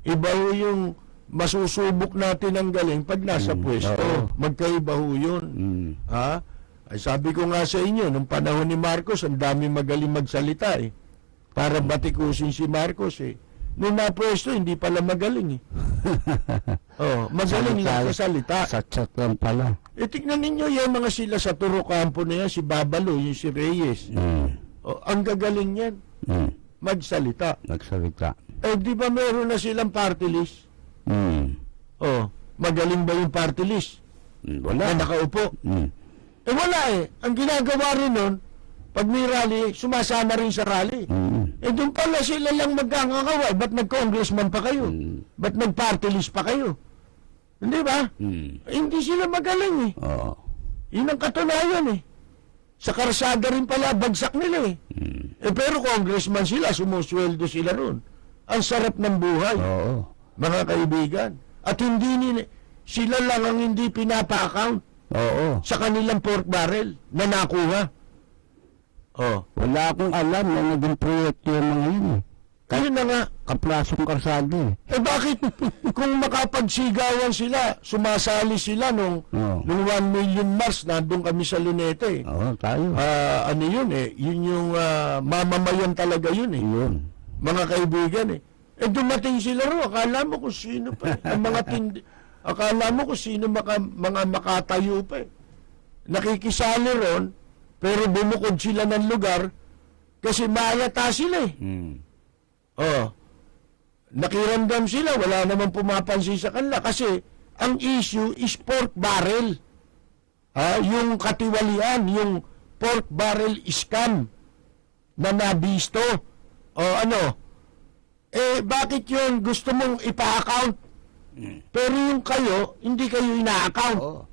Iba ho yung masusubok natin ang galing pag nasa pwesto. Magkaiba ho yun. Ay sabi ko nga sa inyo, nung panahon ni Marcos, ang dami magaling magsalita para batikusin si Marcos Nung napwesto, hindi pala magaling magaling lang sa salita. Satsat lang pala. Tignan ninyo yung mga sila sa Turo Campo na yan, si Babalo, yung si Reyes. Ang gagaling yan. Magsalita. Di ba meron na silang party list? Magaling ba yung party list? Wala. Na nakaupo? Wala Ang ginagawa rin nun, pag may rally, sumasama rin sa rally. Doon pala sila lang magkakaway. Ba't nag-congressman pa kayo? Ba't nag-party list pa kayo? Hindi ba? Hindi sila magaling Yun ang katunayan Sa karsada rin pala, bagsak nila pero congressman sila, sumusweldo sila ron. Ang sarap ng buhay. Mga kaibigan. At hindi sila lang ang hindi pinapa-account sa kanilang pork barrel na nakuha. Wala akong alam na naging proyekto yung mga yun Kayo na nga. Kaplasong karsada Bakit kung makapagsigawan sila, sumasali sila nung 1 million Mars, nandun kami sa Lunete tayo. Ano yun yun yung mamamayan talaga yun Mga kaibigan dumating sila ro, akala mo kung sino pa ang mga akala mo kung sino mga makatayo pa nakikisali ron, pero bumukod sila ng lugar kasi mayata sila nakiramdam sila, wala naman pumapansin sa kanila kasi ang issue is pork barrel. Yung katiwalian, yung pork barrel scam na nabisto. Bakit yun gusto mong ipa-account? Pero yung kayo, hindi kayo ina-account.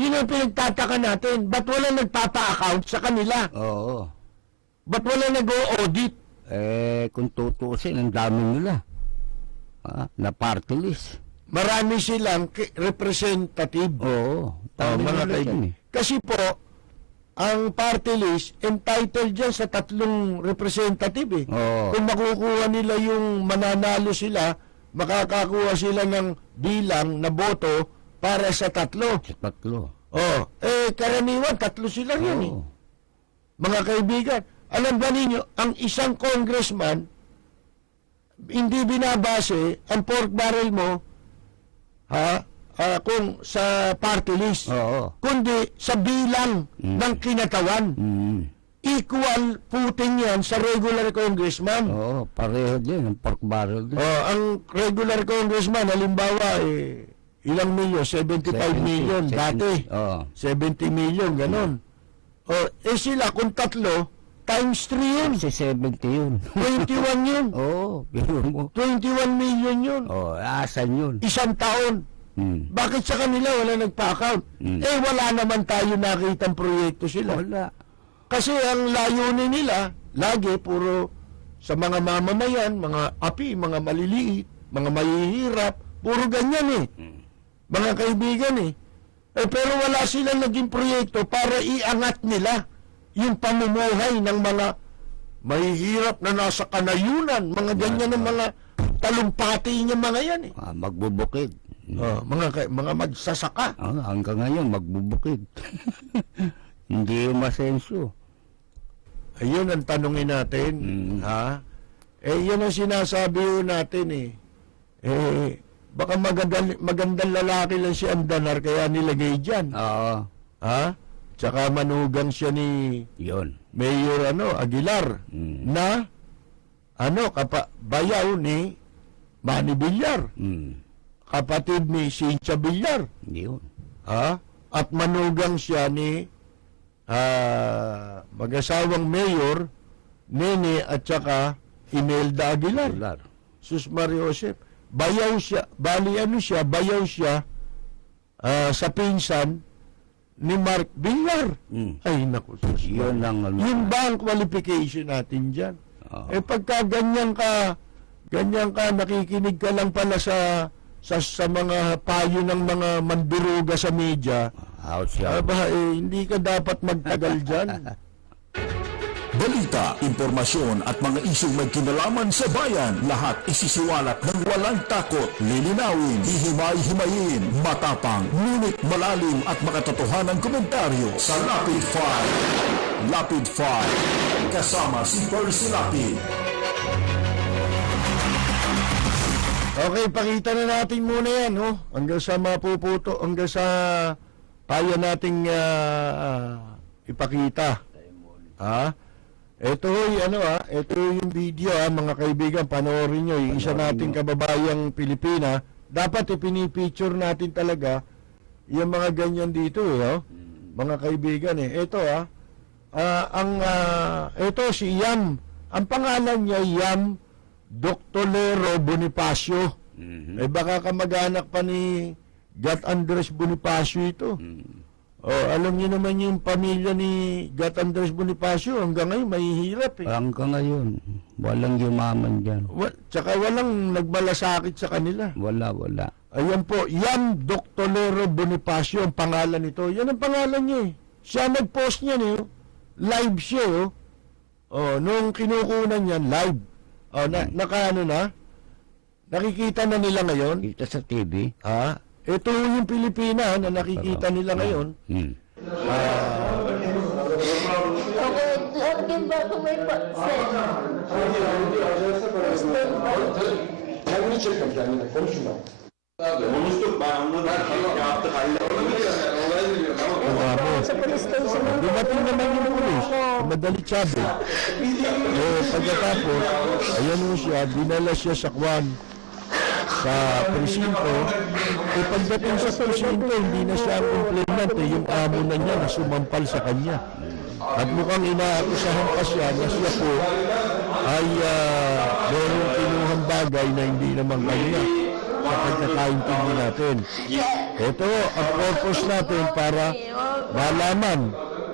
Yun ang pinagtataka natin. Ba't wala nagpapa-account sa kanila? Ba't wala nag-o-audit? Kung tutusin, ang dami nila. Na party list. Marami silang representative. Mga kaibigan. Kasi po, ang party list entitled dyan sa 3 representative Kung makukuha nila yung mananalo sila, makakakuha sila ng bilang na boto para sa 3. Karaniwan, 3 sila yan Mga kaibigan, alam ba ninyo, ang isang congressman, hindi binabase ang pork barrel mo, kung sa party list, kundi sa bilang ng kinatawan. Equal footing yan sa regular congressman. Pareho din, ang pork barrel din. Ang regular congressman, halimbawa, ilang milyon? 75 million dati. 70 million, ganon. Sila, kung 3, times 3 yun. Kasi 70 yun. 21 yun. 21 million yun. Asan yun? Isang taon. Bakit sa kanila wala nagpa-account? Wala naman tayo nakitang proyekto sila. Wala. Kasi ang layunin nila, lagi puro sa mga mamamayan, mga api, mga maliliit, mga mahihirap, puro ganyan mga kaibigan eh. Pero wala silang naging proyekto para iangat nila yung pamumuhay ng mga mahihirap na nasa kanayunan, mga ganyan ng mga talumpati niya mga yan eh. Magbubukid. Mga magsasaka. Hanggang ngayon, magbubukid. Hindi yung masenso. Ayun ang tanungin natin. Ha? Yun ang sinasabi natin eh. Baka magandang lalaki lang si Andanar kaya nilagay dyan. Oo. Ha? Tsaka manugang siya ni Mayor Aguilar na bayaw ni Manny Villar. Kapatid ni Cynthia Villar. Yun. Ha? At manugang siya ni mag-asawang Mayor Nene at saka Imelda Aguilar. Sus Mario Josep. Bayaw siya, bayaw siya sa pinsan ni Mark Villar. Ay, naku, sus. Yun Yun ba ang qualification natin dyan? Pagka ganyan ka, nakikinig ka lang pala sa mga payo ng mga manduruga sa media, hindi ka dapat magtagal dyan. Balita, impormasyon at mga isyong may kinalaman sa bayan, lahat isisiwalat ng walang takot, lilinawin, hihimay-himayin, matapang, ngunit malalim at makatotohanang komentaryo sa Lapid 5. Lapid 5, kasama si Percy Lapid. Okay, pakita na natin muna yan, hanggang sa mapuputo, hanggang sa kaya nating ipakita. Ito yung video mga kaibigan, panoorin nyo, yung isa nating kababayang Pilipina, dapat ipinipicture natin talaga yung mga ganyan dito, mga kaibigan ito si Yam, ang pangalan niya Yam Doctolero Bonifacio. Baka kamag-anak pa ni Gat Andres Bonifacio ito. Alam niyo naman yung pamilya ni Gat Andres Bonifacio, hanggang ngayon mahihirap eh. Hanggang ngayon, walang yumaman dyan. Tsaka walang nagmalasakit sa kanila. Wala. Ayan po, Yam Doctolero Bonifacio ang pangalan nito. Yan ang pangalan niya eh. Siya nag-post niyan eh. Live siya nung kinukunan niyan, live. Nakikita na nila ngayon. Kita sa TV. Ito yung Pilipina na nakikita nila ngayon. Dumating naman yung pulis, madalit sabi. Pagkatapos, ayan mo siya, dinala siya sa kwan, sa presinto. Pagdating sa presinto, hindi na siya ang complainant, yung amo na niya na sumampal sa kanya. At mukhang inaakusahan pa siya na siya po ay mayroong kinuhang bagay na hindi naman kanya sa pagkakaintindi natin. Ito ang purpose natin para malaman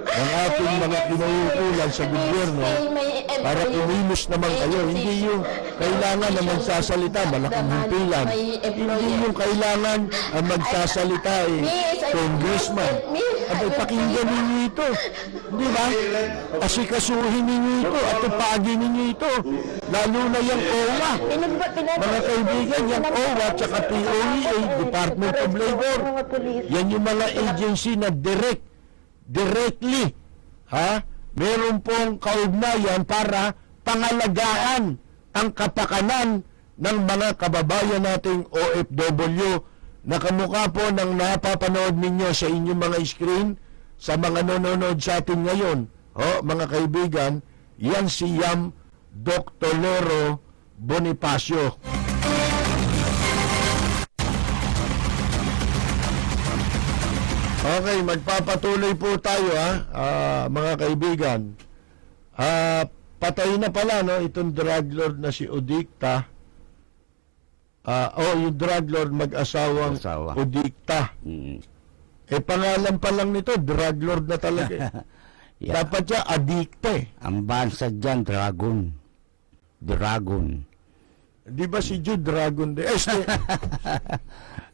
ng ating mga kinauukulan sa gobyerno para kumilos naman kayo. Hindi yung kailangan na magsasalita, malaking himpilan. Hindi yung kailangan ang magsasalita congressman. Pakinggan ninyo ito. Di ba? Asikasuhin ninyo ito at tupagin ninyo ito. Lalo na yung OWA. Mga kaibigan, yung OWA at saka POEA, Department of Labor. Yan yung mga agency na directly, meron pong kaugnayan para pangalagaan ang kapakanan ng mga kababayan nating OFW na kamukha po ng napapanood ninyo sa inyong mga screen, sa mga nanonood sa atin ngayon. Mga kaibigan, yan si Yam Doctolero Bonifacio. Okay, magpapatuloy po tayo mga kaibigan. Patay na pala itong drug lord na si Odicta. Yung drug lord mag-asawang Odicta. Pangalan pa lang nito, drug lord na talaga. Dapat siya adikte. Ang bansag dyan, Dragon. Di ba si Jude Dragon?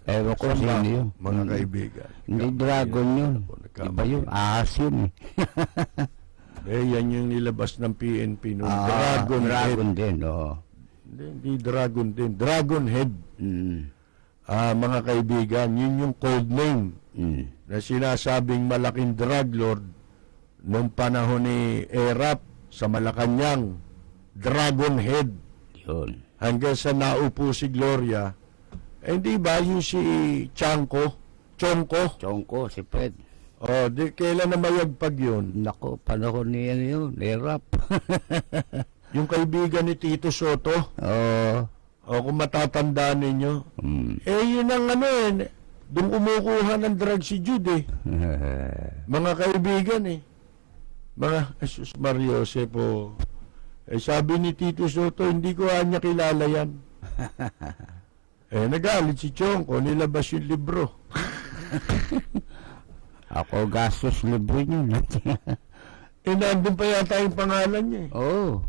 Ewan ko Saan ba, sino yun. mga kaibigan? Hindi dragon yun. Nagkamali Iba yun, ahas yun eh. Yan yung nilabas ng PNP noon. Dragon Head. din, oo. Hindi dragon din. Dragon Head. Mga kaibigan, yun yung code name na sinasabing malaking drug lord nung panahon ni Erap sa Malacanang. Dragon Head. Yun. Hanggang sa naupo si Gloria. Di ba yung si Chongko, Si Fred. kailan na mayagpag yun? Nako, panahon ni ano yun, Erap. Yung kaibigan ni Tito Soto. Kung matatandaan ninyo. Yun ang doon kumukuha ng drug si Jude mga kaibigan Jesus Mario Sepo. Sabi ni Tito Soto, hindi ko niya kilala yan. Nagalit si Chongko, nilabas yung libro. Ako gastos libro niyo. Nandun pa yata yung pangalan niya Oo.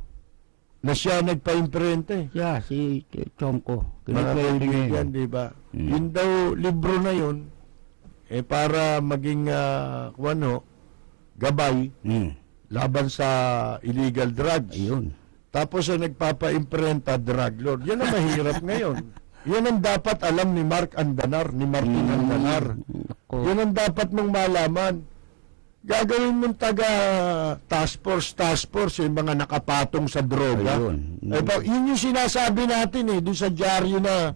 na siya nagpa-imprenta Yeah, si Chongko. Mga kaibigan, di ba? Yun daw, libro na yun, para maging, gabay, laban sa illegal drugs. Ayun. Tapos nagpapa-imprenta, drug lord. Yan ang mahirap ngayon. Yan ang dapat alam ni Martin Andanar. Yan ang dapat mong malaman. Gagawin mong task force, yung mga nakapatong sa droga. Yun yung sinasabi natin doon sa dyaryo na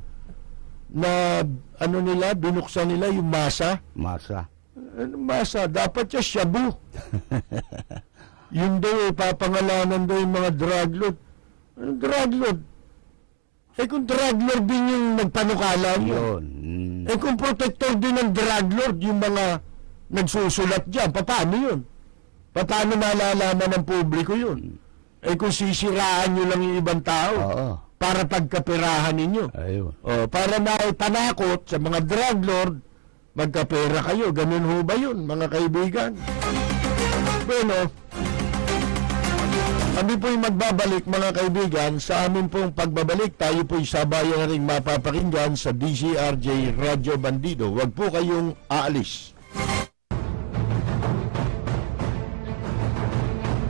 binuksan nila yung masa. Masa, dapat siya shabu. Yung daw, papangalanan daw yung mga drug lord. Anong drug lord? Kung drug lord din yung nagpanukala mo. Kung protector din ng drug lord, yung mga nagsusulat dyan, paano yun? Paano malalaman ng publiko yun? Kung sisiraan nyo lang yung ibang tao para pagkaperahan ninyo. Para maipanakot sa mga drug lord, magkapera kayo. Ganun ho ba yun, mga kaibigan? Bueno, kami po'y magbabalik, mga kaibigan. Sa amin pong pagbabalik, tayo po'y sabayan na rin mapapakinggan sa DZRJ Radyo Bandido. Huwag po kayong aalis.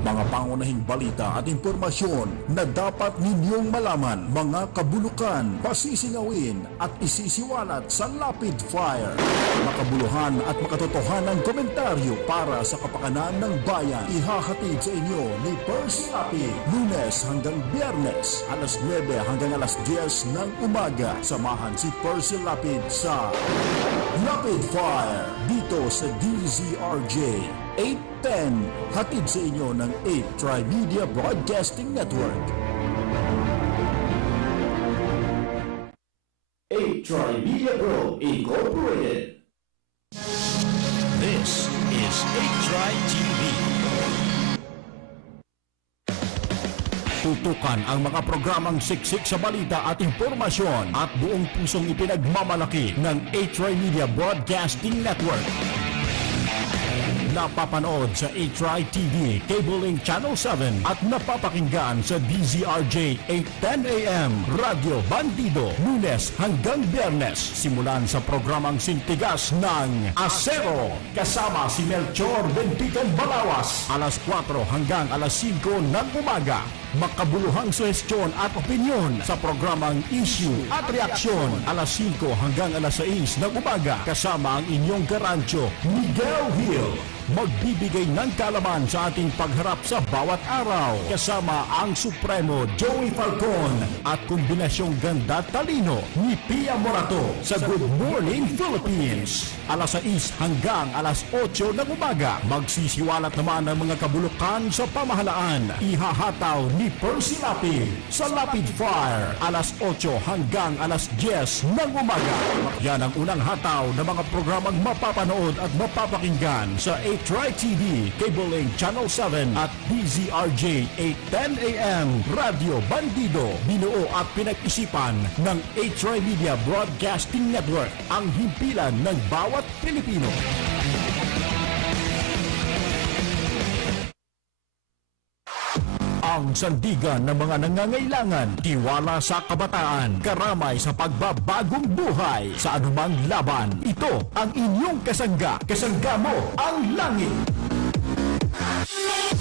Mga pangunahing balita at impormasyon na dapat ninyong malaman, mga kabulukan, pasisingawin at isisiwalat sa Lapid Fire. Makabuluhan at makatotohanang komentaryo para sa kapakanan ng bayan. Ihahatid sa inyo ni Percy Lapid, Lunes hanggang Biyernes, alas 9 hanggang alas 10 ng umaga. Samahan si Percy Lapid sa Lapid Fire dito sa DZRJ 810, hatid sa inyo ng 8 Tri-Media Broadcasting Network. 8 Tri-Media Group Incorporated. This is 8 Tri-TV. Tutukan ang mga programang siksik sa balita at impormasyon at buong pusong ipinagmamalaki ng 8 Tri-Media Broadcasting Network. Napapanood sa A-Tri TV, Cable Link Channel 7 at napapakinggan sa DZRJ 810 AM, Radyo Bandido, Lunes hanggang Biyernes. Simulan sa programang Sintigas ng Acero, kasama si Melchor Benpiton Balawas, alas 4 hanggang alas 5 ng umaga. Makabuluhang suhestyon at opinyon sa programang Issue at Reaksyon, alas 5 hanggang alas 6 ng umaga. Kasama ang inyong garansyo, Miguel Hill. Magbibigay ng kalaman sa ating pagharap sa bawat araw. Kasama ang Supremo Joey Falcon at kombinasyong ganda talino ni Pia Morato sa Good Morning Philippines. Alas 6 hanggang alas 8 ng umaga. Magsisiwalat naman ang mga kabulukan sa pamahalaan. Ihahataw ni Percy Lapid sa Lapid Fire. Alas 8 hanggang alas 10 ng umaga. Yan ang unang hataw ng mga programang mapapanood at mapapakinggan sa A-Tri TV, Cable Link Channel 7 at DZRJ 810 AM, Radio Bandido. Binuo at pinag-isipan ng A-Tri Media Broadcasting Network, ang himpilan ng bawat Pilipino. Ang Ang sandigan ng mga nangangailangan, tiwala sa kabataan, karamay sa pagbabagong buhay sa anumang laban. Ito ang inyong kasangga. Kasangga mo ang langit.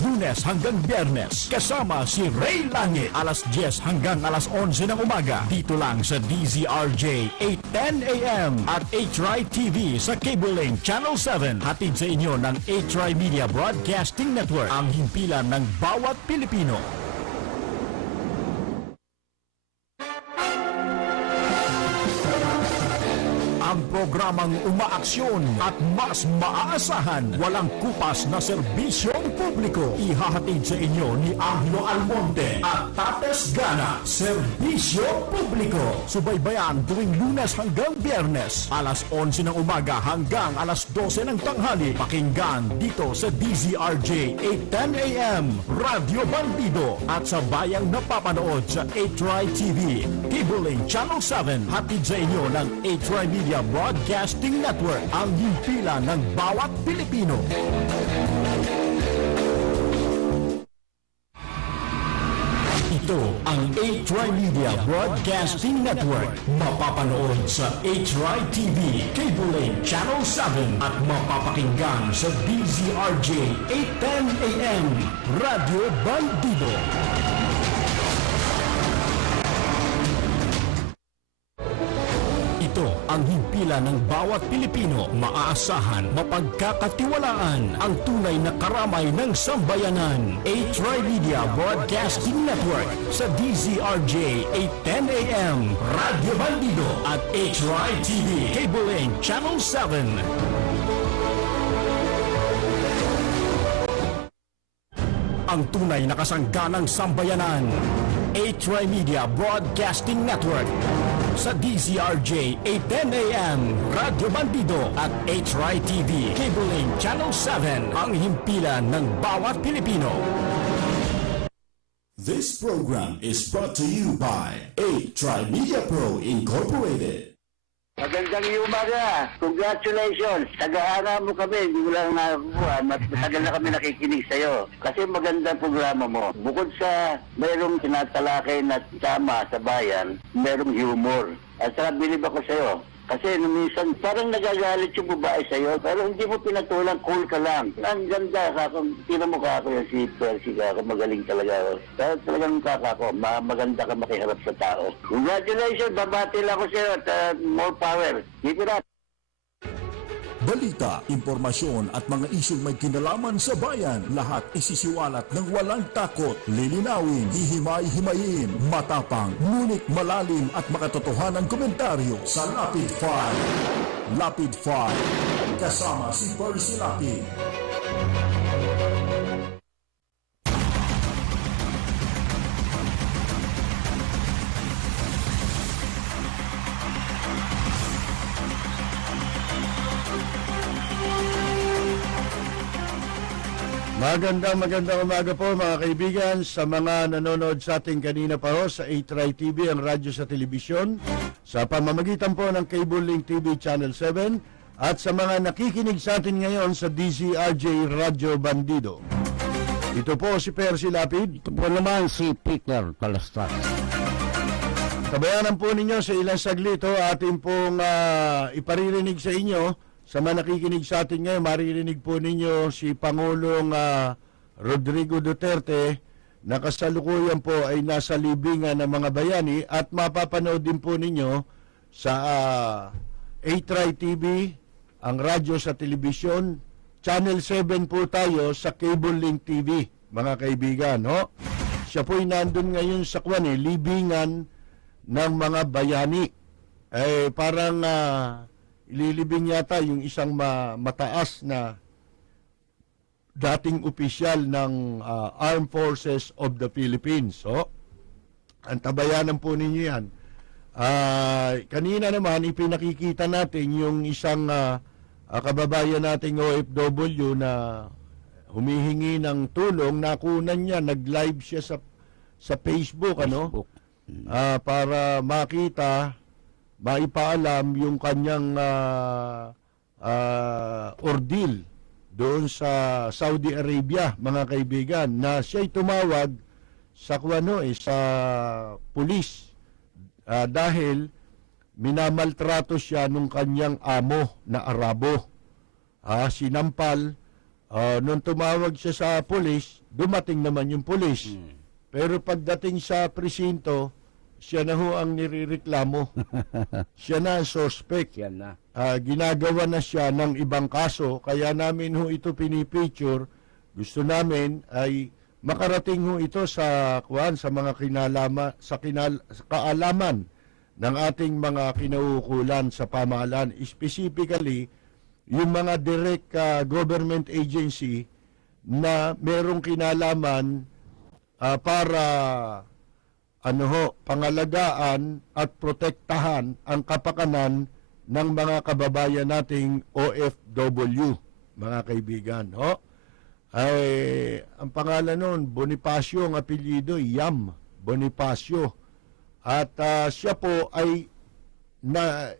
Lunes hanggang Biyernes, kasama si Ray Langit, alas 10 hanggang alas 11 ng umaga. Dito lang sa DZRJ, 8:10 AM at HRI TV sa Cable Lane Channel 7. Hatid sa inyo ng HRI Media Broadcasting Network, ang himpilan ng bawat Pilipino. Ang programang umaaksyon at mas maaasahan, walang kupas na serbisyong publiko. Ihahatid sa inyo ni Angelo Almonte at Tates Gana. Serbisyo publiko. Subaybayan tuwing Lunes hanggang Biyernes, alas 11 ng umaga hanggang alas 12 ng tanghali. Pakinggan dito sa DZRJ 8:10 AM, Radio Bandido at sa bayang napapanood sa HRI TV, Cable Lane Channel 7. Hatid sa inyo ng HRI Media Broadcasting Network, ang himpilan ng bawat Pilipino. Ito ang HRI Media Broadcasting Network. Mapapanood sa HRI TV, Cable Lane Channel 7 at mapapakinggan sa DZRJ 8:10 AM, Radio Bandido. Ito ang himpilan ng bawat Pilipino, maaasahan, mapagkakatiwalaan, ang tunay na karamay ng sambayanan. HRI Media Broadcasting Network sa DZRJ 8:10 AM, Radio Bandido at HRI TV, Cable Lane Channel 7. Ang tunay na kasangga ng sambayanan. HRI Media Broadcasting Network sa DZRJ 8:10 AM, Radio Bandido at HRI TV, Cable Lane Channel 7, ang himpilan ng bawat Pilipino. This program is brought to you by HRI Media Pro Incorporated. Magandang umaga. Congratulations. Tagahanga mo kami. Hindi mo lang nakakuha. Matagal na kami nakikinig sa'yo. Kasi magandang programa mo. Bukod sa mayroong tinatalakay na tama sa bayan, mayroong humor. At saka bilib ako sa'yo. Kasi minsan parang nagagalit yung babae sa'yo, pero hindi mo pinatulang, cool ka lang. Ang ganda, tinamukha ko yung si Percy ka, magaling talaga. Pero talagang kakako, maganda ka makiharap sa tao. Congratulations, babati lang ako sa'yo at more power. Keep it up. Balita, impormasyon at mga isyong may kinalaman sa bayan, lahat isisiwalat ng walang takot, lilinawin, hihimay-himayin, matapang, ngunit malalim at makatotohanang komentaryo sa Lapid 5. Lapid 5, kasama si Percy Lapid. Magandang umaga po mga kaibigan sa mga nanonood sa ating kanina pa ho sa HRI TV, ang radyo sa telebisyon, sa pamamagitan po ng Cable Link TV Channel 7 at sa mga nakikinig sa atin ngayon sa DZRJ Radio Bandido. Ito po si Percy Lapid. Ito po naman si Peter Talastas. Tabayanan po ninyo sa ilang saglit ho, ating pong iparirinig sa inyo. Sa mga nakikinig sa atin ngayon, maririnig po ninyo si Pangulong Rodrigo Duterte na kasalukuyan po ay nasa libingan ng mga bayani, at mapapanood din po ninyo sa HRI TV, ang radyo sa telebisyon, Channel 7 po tayo sa Cable Link TV, mga kaibigan. Ho? Siya po'y nandun ngayon sa libingan ng mga bayani. Parang ililibing yata yung isang mataas na dating opisyal ng Armed Forces of the Philippines. So, antabayanan po ninyo yan. Kanina naman, ipinakikita natin yung isang kababayan nating OFW na humihingi ng tulong. Nakunan niya, nag-live siya sa Facebook, ano? Para makita, maipaalam yung kanyang ordeal doon sa Saudi Arabia, mga kaibigan, na siya'y tumawag sa sa pulis dahil minamaltrato siya nung kanyang amo na Arabo. Sinampal. Nung tumawag siya sa pulis, dumating naman yung pulis. Pero pagdating sa presinto, siya na ho ang nirereklamo. Siya na ang suspect. Yan na. Ginagawa na siya ng ibang kaso, kaya namin ho ito pinipicture. Gusto namin ay makarating ho ito sa mga kaalaman ng ating mga kinauukulan sa pamahalaan, specifically yung mga direct government agency na merong kinalaman para pangalagaan at protektahan ang kapakanan ng mga kababayan nating OFW, mga kaibigan. Ang pangalan nun, Bonifacio, ang apelyido, Yam Bonifacio. At siya po ay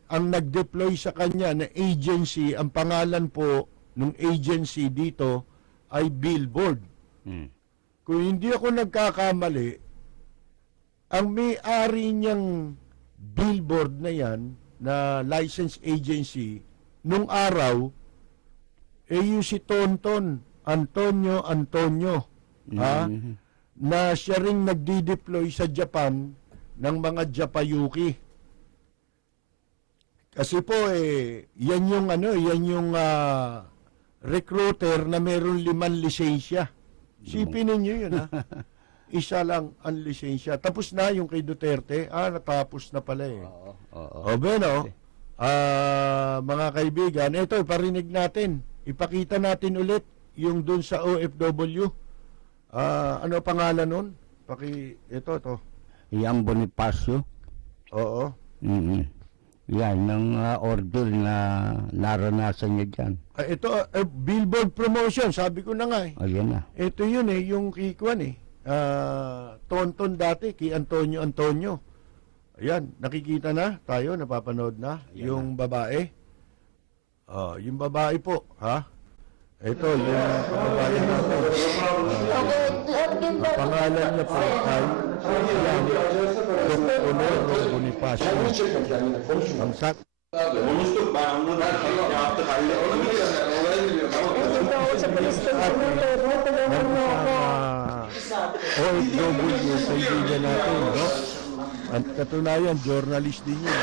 ang nag-deploy sa kanya na agency, ang pangalan po ng agency dito ay Billboard. Kung hindi ako nagkakamali, ang may-ari niyang Billboard na yan, na license agency, nung araw, yung si Antonio, na siya ring nagdi-deploy sa Japan ng mga Japayuki. Kasi po yan yung recruiter na meron 5 lisensya. Sipin ninyo yun, isa lang ang lisensya. Tapos na yung kay Duterte. Natapos na pala mga kaibigan, ito parinig natin. Ipakita natin ulit yung dun sa OFW. Ano pangalan nun? Ito. Yan Bonifacio. Oo. Yan, ng order na naranasan niya dyan. Ito, Billboard promotion, sabi ko na nga Ayan na. Ito yun yung kikuan Tonton dati, kay Antonio. Ayan, nakikita na tayo, napapanood na. Ayan yung babae. Yung babae po, Ito, yung kababayan natin. Ang pangalan niya po ay Dr. Bonifacio. Ang Konuştuk ben onu da yaptık OFW, kaibigan natin, no? At katunayan, journalist din yun.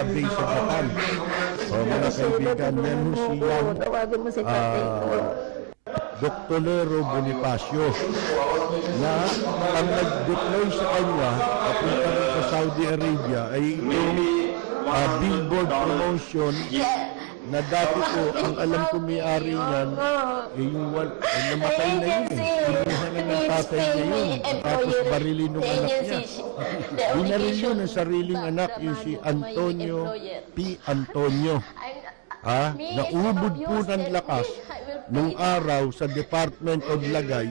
Update sa Japan. Mga kaibigan, yan ho siya Dr. Bonifacio na ang nag-deploy sa kanya papunta rin sa Saudi Arabia ay itong Billboard promotion na dati po, ang alam ko may-ari niyan yung namatay na yun kinuha na ng tatay niya yun tapos barilin ng anak niya binaril yun ang sariling anak yung si Antonio P. Antonio naubod po ng lakas nung araw sa Department of Lagay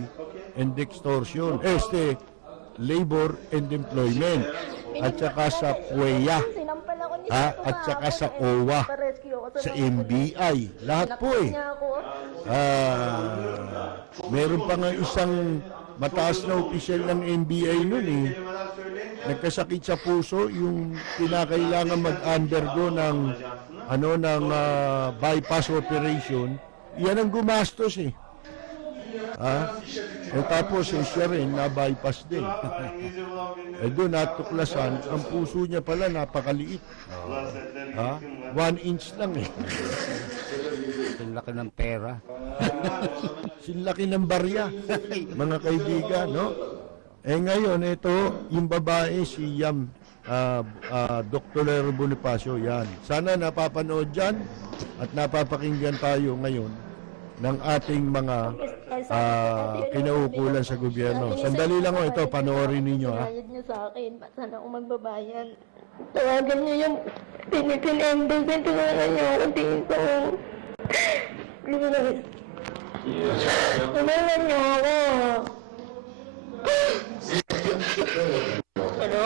and Extortion, Labor and Employment, at saka sa PUEA, at saka sa OWA, sa MBI, lahat po meron pa nga isang mataas na opisyal ng MBI nun nagkasakit sa puso, yung kinakailangan mag-undergo ng bypass operation. Yan ang gumastos tapos siya rin na-bypass din. Doon natuklasan, ang puso niya pala napakaliit. 1 inch lang Sinlaki ng pera. Sinlaki ng barya. Mga kaibigan, no? Ngayon, ito, yung babae, si Yam, Dr. Bonifacio, yan. Sana napapanood dyan at napapakinggan tayo ngayon ng ating mga kinaukulan sa gobyerno. Sandali lang ito, panoorin ninyo Bayad niyo sa akin, sana akong magbabayan. Tawagan niyo yung Philippine Embassy, tawagan niyo ako dito. Please. Tawagan niyo ako. Ano?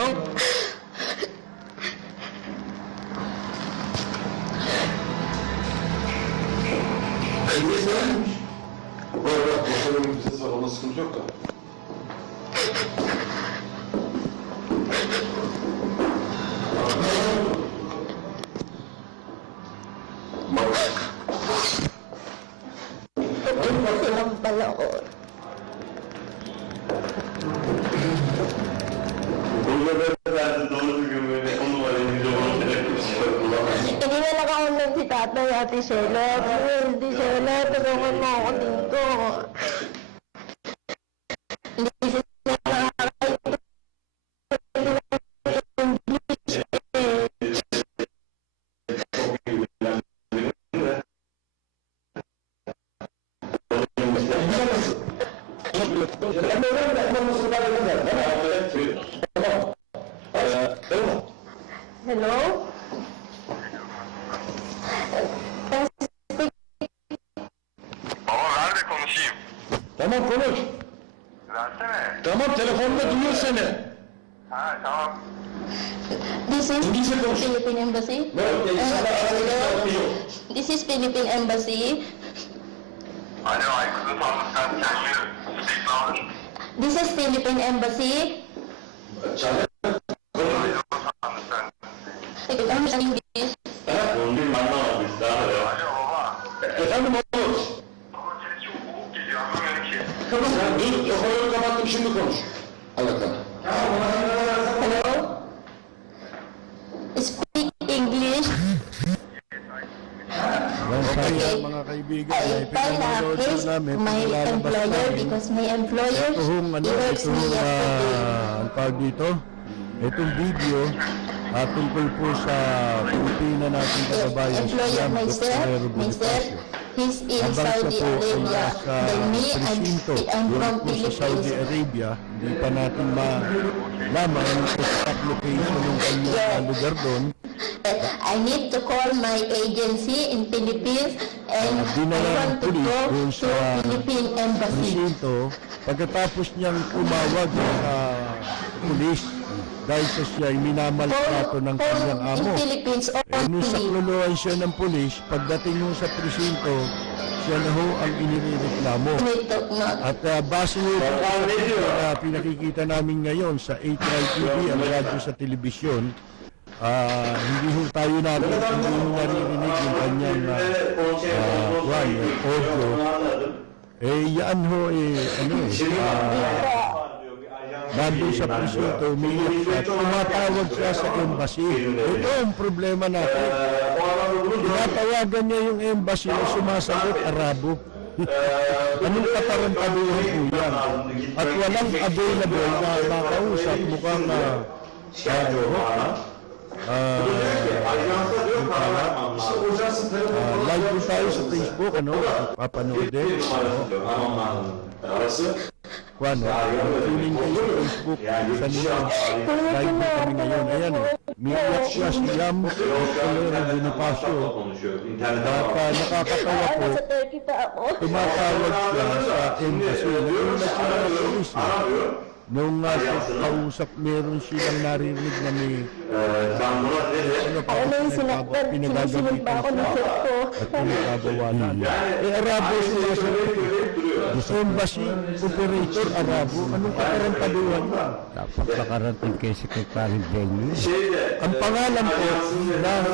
Elbise var. Var. Bakalım bize var. Ona sıkıntı yok da. Kasi lang pala ko. Inilalak ako ng si tatay, Ate Charlotte. Ate Charlotte, tulungan mo ako dito. Hindi sila nakakaintindi ng English eh. Hello? Tamam konuş. Tamam telefonda duyuyor seni. This is Philippine Embassy. This is Philippine Embassy. This is Philippine Embassy. I'm saying this. Efendim oğlum. Tamam dur hoparlörü kapattım şimdi konuş. Allah'tan. Hello? Speak English. Okay, mga kaibigan, ay I file a pinanood case namin, my pinalabas employer namin. because my employer works me yesterday. Ang tawag dito, itong video tungkol po sa Pilipina natin kababayan si Employer, Jan my sir, Costinero my sir, Bonifacio. he's in Habang Saudi siya po ay Arabia. nasa Then me, presinto I'm doon from po sa Saudi Philippines. Arabia, hindi pa natin malaman ang exact location ng kanyang lugar doon. I need to call my agency in Philippines and I Dinala ng want to pulis go doon to sa Philippine Embassy. presinto pagkatapos niyang tumawag sa pulis dahil sa siya ay minamaltrato ng kanyang In amo. Philippines Nung only. sakluluan siya ng pulis, pagdating nung sa presinto, siya na ho ang inireklamo. At base nyo na pinakikita namin ngayon sa 8 TV, ang radyo sa telebisyon, hindi ho tayo natin, hindi ho naririnig yung kanyang audio. Yan ho nandun sa presinto, umiyak siya, tumatawag siya sa embassy. Ito ang problema natin. Tinatawagan niya yung embassy na sumasagot Arabo. Anong katarantaduhan po yan? At walang available na makausap mukhang live po tayo sa Facebook, papanood din. Tuning kayo sa Facebook, sa niya, live po kami ngayon. Ayan miyak siya si Jan Costinero Bonifacio. At nakakatawa po, tumatawag siya sa embassy. Nagulat siya ng polis. Nung kausap, meron silang naririnig na may Sinunod ba ako ng sir ko? at pinagbabawalan. Arabo sila sa embassy operator, Arabo. Anong katarantaduhan yun? Dapat nakarating kay Secretary Benny. Ang pangalan po ng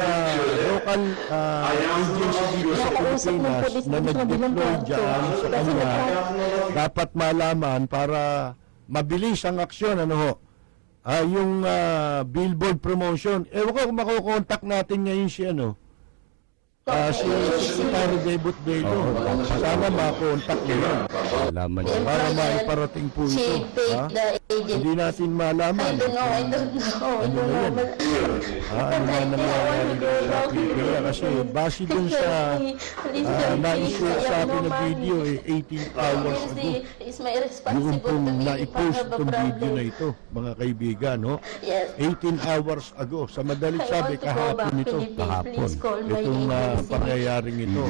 local agency dito sa Pilipinas na nag-deploy dyan sa kanya, dapat malaman para mabilis ang aksyon, yung billboard promotion. Ewan ko kung makukontak natin ngayon si si Secretary David Bello. Sana makontak niyo para maiparating po ito. Hindi natin malaman. I don't know. Ano na nangyayari sa Pilipinas kasi base dun sa na-issue sa akin na video 18 hours ago. Yung pong na-post itong video na ito, mga kaibigan, 18 hours ago. Sa madaling sabi, kahapon ito. Itong pangyayaring ito.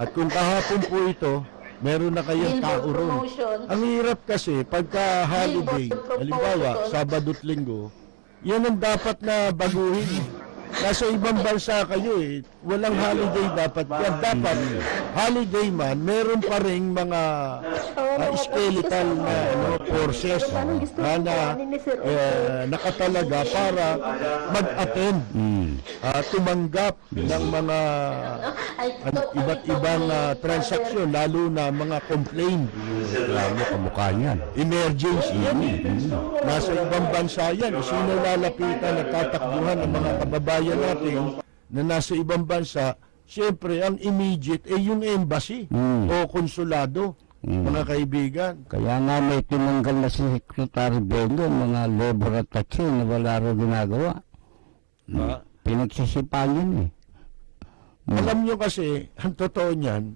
At kung kahapon po ito, meron na kayong tao ron. Ang hirap kasi, pagka holiday, halimbawa, Sabado at Linggo, yan ang dapat na baguhin. Nasa ibang bansa kayo walang holiday dapat yan. Dapat, holiday man, meron pa rin mga skeletal na courses na nakatalaga para mag-attend, tumanggap ng mga iba't ibang transaksyon, lalo na mga complaint. Lalo kamukha niyan. Emergency yan eh. Nasa ibang bansa yan. Sino lalapitan at tatakbuhan ng mga kababayan natin na nasa ibang bansa? Siyempre, ang immediate yung embassy o konsulado, mga kaibigan. Kaya nga may tinanggal na si Secretary Bello, mga labor attache na wala rin ginagawa. Pinagsisipan yun eh. Alam nyo kasi, ang totoo niyan,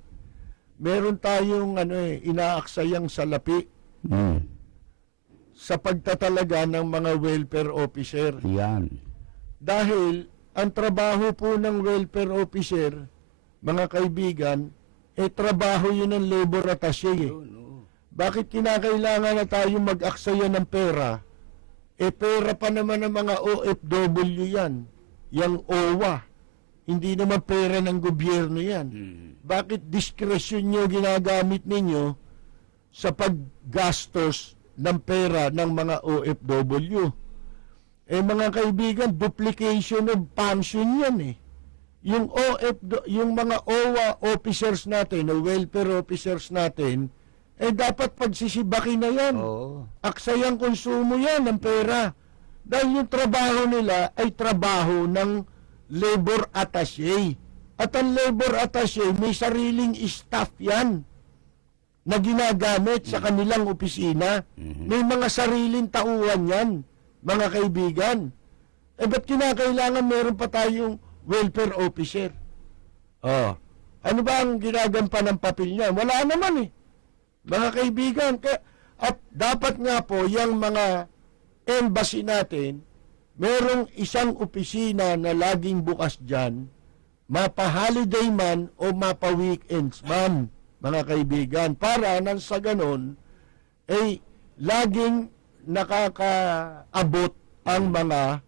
meron tayong inaaksayang salapi sa pagtatalaga ng mga welfare officer. Yan. Dahil ang trabaho po ng welfare officer, mga kaibigan, trabaho yun ng labor attache eh. Bakit kinakailangan na tayong mag-aksaya ng pera? Pera pa naman ng mga OFW yan. Yang OWA. Hindi naman pera ng gobyerno yan. Bakit diskresyon nyo ginagamit ninyo sa paggastos ng pera ng mga OFW? Mga kaibigan, duplication of function yan eh. Yung mga OWA officers natin, o welfare officers natin, dapat pagsisibakin na yan. Aksayang konsumo yan ng pera. Dahil yung trabaho nila ay trabaho ng labor attache. At ang labor attache, may sariling staff yan na ginagamit sa kanilang opisina. May mga sariling tauhan yan, mga kaibigan. Ba't kinakailangan meron pa tayong welfare officer? Ano ba ang ginagampan ng papel niya? Wala naman eh, mga kaibigan. At dapat nga po, yung mga embassy natin, merong isang opisina na laging bukas dyan, mapa-holiday man o mapa-weekends man, mga kaibigan, para nang sa ganon, laging nakakaabot ang mga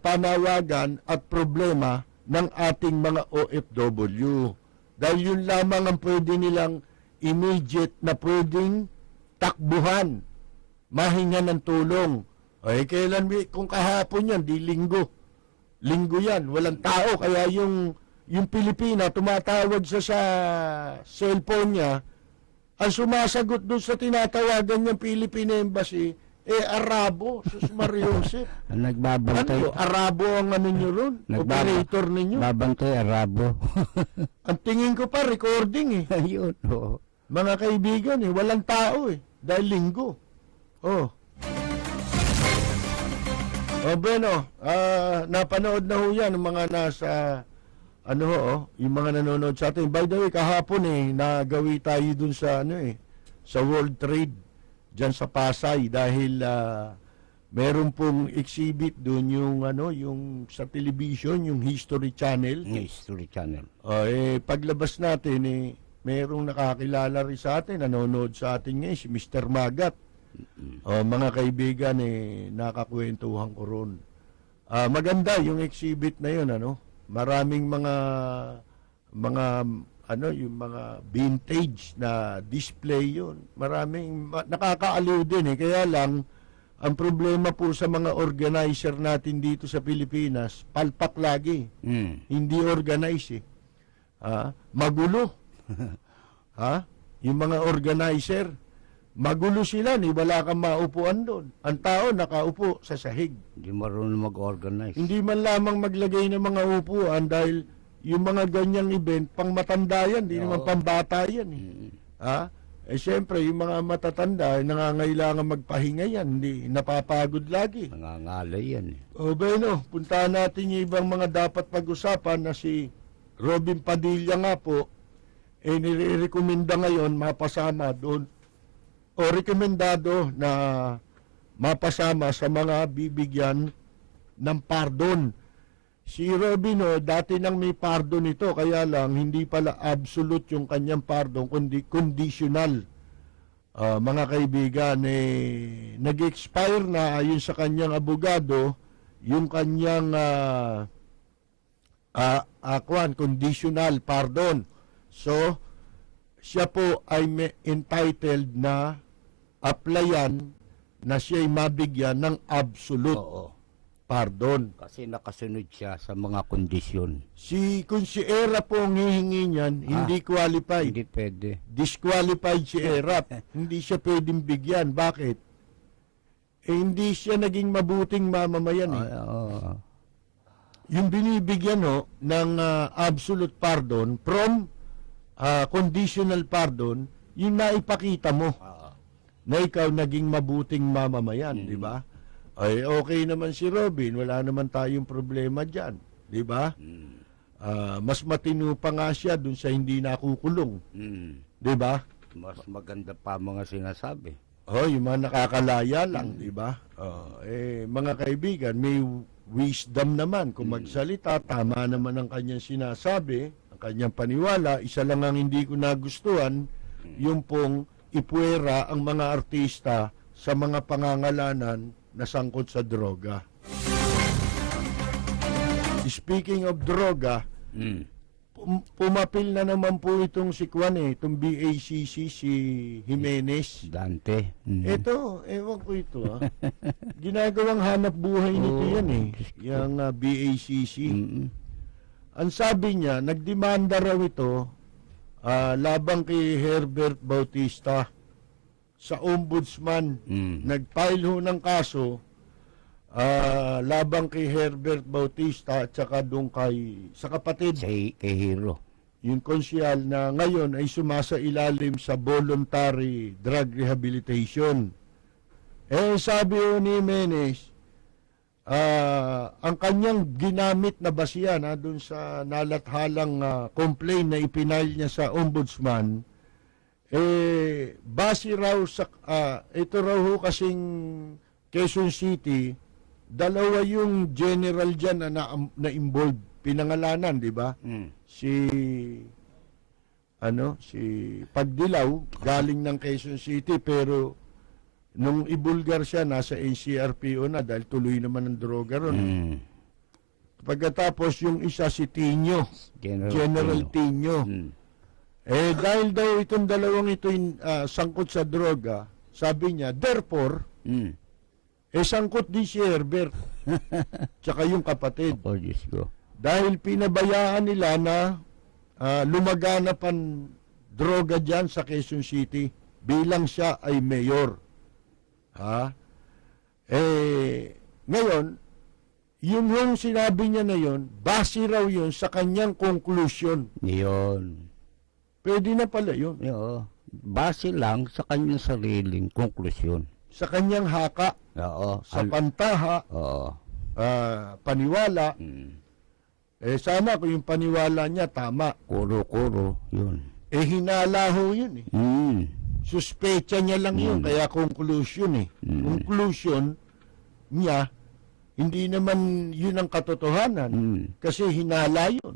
panawagan at problema ng ating mga OFW. Dahil yun lamang ang pwede nilang immediate na pwedeng takbuhan, mahinga ng tulong. Kailan kung kahapon yan, di linggo. Linggo yan, walang tao. Kaya yung Pilipina, tumatawag sa cellphone niya, ang sumasagot doon sa tinatawagan niyang Philippine Embassy, Arabo, sus Mariosep. Nagbabantay. Arabo ang nyo ron? Operator ninyo? Babantay, Arabo. Ang tingin ko pa, recording eh. Ayun, oo. Mga kaibigan walang tao dahil linggo. Bueno, napanood na ho yan ng mga nasa, yung mga nanonood sa atin. By the way, kahapon nagawi tayo dun sa, sa World Trade, dyan sa Pasay, dahil meron pong exhibit dun yung, yung sa television, yung History Channel. History Channel. Paglabas natin, merong nakakilala rin sa atin, nanonood sa atin ngayon, si Mr. Magat. Mga kaibigan, nakakwentuhan ko ron. Maganda yung exhibit na yun, maraming mga yung mga vintage na display yun. Maraming nakakaaliw din kaya lang ang problema po sa mga organizer natin dito sa Pilipinas, palpak lagi. Hindi organize magulo. Yung mga organizer, magulo sila, wala kang maupuan doon. Ang tao nakaupo sa sahig. Hindi marunong mag-organize. Hindi man lamang maglagay ng mga upuan dahil yung mga ganyang event, pang matanda yan, hindi naman pambata yan. Siyempre, yung mga matatanda, nangangailangan magpahinga yan, hindi napapagod lagi. Nangangalay yan. Bueno, puntahan natin yung ibang mga dapat pag-usapan na si Robin Padilla nga po, nire-recommenda ngayon mapasama doon o rekomendado na mapasama sa mga bibigyan ng pardon. Si Robin dati nang may pardon ito, kaya lang hindi pala absolute yung kanyang pardon, kundi conditional. Mga kaibigan, nag-expire na ayon sa kanyang abogado yung kanyang conditional pardon. So, siya po ay entitled na applyan na siya'y mabigyan ng absolute pardon. Kasi nakasunod siya sa mga kondisyon. Kung si Era po ang hihingi niyan, hindi qualified. Hindi pwede. Disqualified si Erap. Hindi siya pwedeng bigyan. Bakit? Hindi siya naging mabuting mamamayan. Yung binibigyan ng absolute pardon from conditional pardon, yung naipakita mo na ikaw naging mabuting mamamayan, di ba? Ay, okay naman si Robin, wala naman tayong problema dyan, di ba? Mas matino pa nga siya dun sa hindi nakukulong, di ba? Mas maganda pa mga sinasabi. Yung mga nakakalaya lang, di ba? Mga kaibigan, may wisdom naman kung magsalita, tama naman ang kanyang sinasabi, ang kanyang paniwala. Isa lang ang hindi ko nagustuhan, yung pong ipuwera ang mga artista sa mga pangangalanan na sangkot sa droga. Speaking of droga, pumapil na naman po itong si Kwan itong BACC, si Jimenez. Dante. Ito, ewan ko ito ginagawang hanap buhay nito yan yung BACC. Ang sabi niya, nagdemanda raw ito labang kay Herbert Bautista sa ombudsman. Nag-file ho ng kaso labang kay Herbert Bautista at saka doon sa kapatid kay Hero, yung konsyal na ngayon ay sumasailalim sa voluntary drug rehabilitation. Sabi ho ni Jimenez, ang kanyang ginamit na basihan doon sa nalathalang complaint na ipinail niya sa ombudsman, base raw sa ito raw ho kasing Quezon City, dalawa yung general dyan na involved, pinangalanan, di ba? Si Pagdilaw, galing ng Quezon City, pero nung ibulgar siya, nasa NCRPO na dahil tuloy naman ang droga ron. Pagkatapos yung isa si Tino, General Tino. Dahil daw itong dalawang ito sangkot sa droga, sabi niya, therefore, sangkot din si Herbert, tsaka yung kapatid. Dahil pinabayaan nila na lumaganap ang droga dyan sa Quezon City bilang siya ay mayor. Ngayon, yung sinabi niya na yun, base raw yun sa kanyang conclusion. Yun. Pwede na pala yun. Base lang sa kanyang sariling konklusyon. Sa kanyang haka. Sa pantaha. Paniwala. Sana kung yung paniwala niya tama. Kuro-kuro, yun. Hinala ho yun suspecha niya lang yun, kaya conclusion conclusion niya, hindi naman yun ang katotohanan, kasi hinala yun.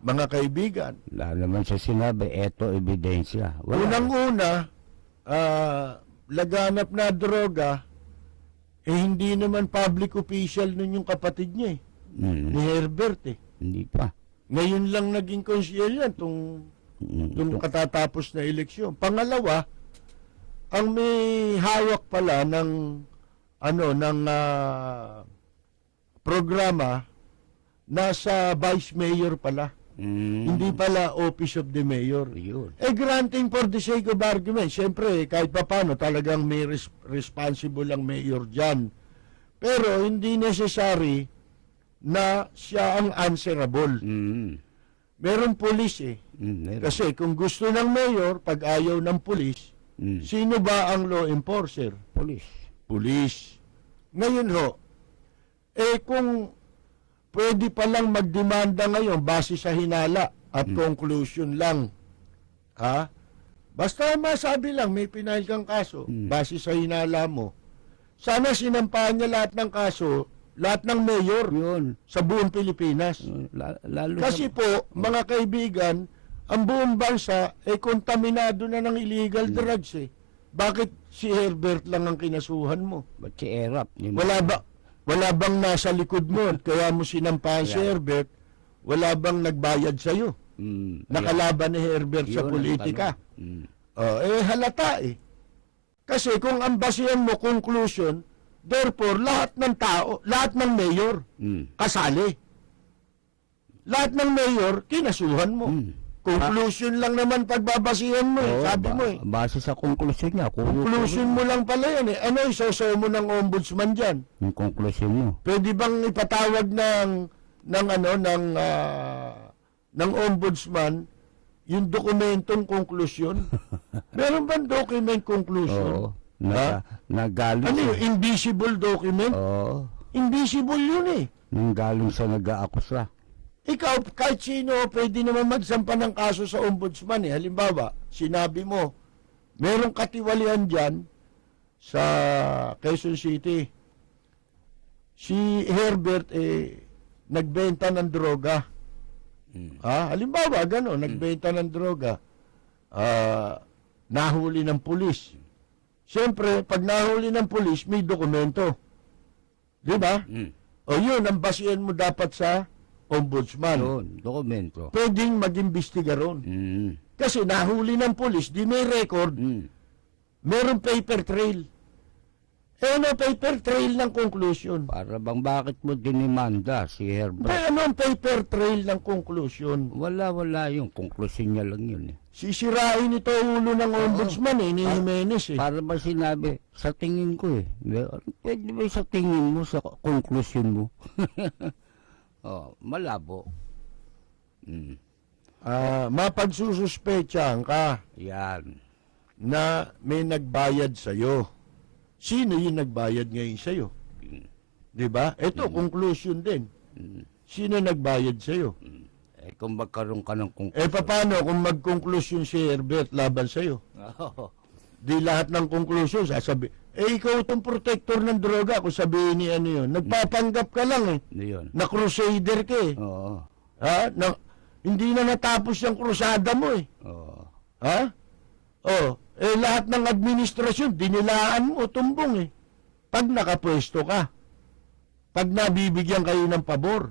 Mga kaibigan. Wala naman sa sinabi, eto ebidensya. Unang-una, laganap na droga, hindi naman public official nun yung kapatid niya ni Herbert Hindi pa. Ngayon lang naging konsyel yan, yung katatapos na eleksyon. Pangalawa, ang may hawak pala ng programa nasa vice mayor pala. Hindi pala office of the mayor. Granting for the sake of argument, siyempre kahit paano talagang may responsible ang mayor dyan. Pero hindi necessary na siya ang answerable. Meron pulis Kasi kung gusto ng mayor, pag ayaw ng pulis, sino ba ang law enforcer? Pulis. Ngayon kung pwede palang magdemanda ngayon base sa hinala at conclusion lang, basta masabi lang, may pinail kang kaso, base sa hinala mo, sana sinampahan niya lahat ng kaso, lahat ng mayor sa buong Pilipinas. Kasi po, mga kaibigan, ang buong bansa kontaminado na ng illegal drugs Bakit si Herbert lang ang kinasuhan mo? Ba't si Erap? Wala bang nasa likod mo kaya mo sinampahan si Herbert? wala bang nagbayad sa'yo? Nakalaban ni Herbert sa Yun ang politika. tanong. Halata eh. Kasi kung ang basihan mo, conclusion, therefore, lahat ng tao, lahat ng mayor, kasali. Lahat ng mayor, kinasuhan mo. Conclusion lang naman pagbabasihan mo eh. Sabi mo eh. Base sa konklusyon niya. Conclusion mo lang pala yan eh. Ano isosaw mo ng ombudsman dyan? Yung konklusyon mo. Pwede bang ipatawag ng ombudsman yung dokumentong konklusyon? Meron bang document conclusion? Oo. Nagaling Ano yun? Invisible document? Oo. Invisible yun eh. Nang galing sa nag-aakusa. Ikaw, kahit sino, pwede naman magsampa ng kaso sa ombudsman eh. Halimbawa, sinabi mo, merong katiwalian dyan sa Quezon City. Si Herbert nagbenta ng droga. Halimbawa, gano'n, nagbenta ng droga. Nahuli ng pulis. Siyempre, pag nahuli ng pulis, may dokumento. Di ba? O yun, ang basihan mo dapat sa ombudsman. Yun, dokumento. Pwedeng mag-imbestiga ron. Kasi nahuli ng pulis, di may record, meron paper trail. Ano paper trail ng conclusion? Para bang bakit mo dinimanda si Herbert? Ano ang paper trail ng conclusion? Wala yung konklusyon niya lang yun eh. Sisirain ito ulo ng ombudsman ni Jimenez eh. Para ba sinabi, sa tingin ko eh. Pwede ba sa tingin mo, sa konklusyon mo? Malabo. Mapagsususpetsahan ka Yan. na may nagbayad sa'yo. Sino yung nagbayad ngayon sa'yo? Di ba? Ito, conclusion din. Sino nagbayad sa'yo? Kung magkaroon ka ng konklusyon. Paano kung mag-conclusion si Herbert laban sa'yo? Di lahat ng conclusion sasabi, ikaw itong protector ng droga, kung sabihin ni ano yun. Nagpapanggap ka lang eh. Yun. Na crusader ka eh. Oo. Hindi na natapos yung krusada mo eh. Oo. Lahat ng administrasyon, dinilaan mo, tumbong eh. Pag nakapwesto ka, pag nabibigyan kayo ng pabor,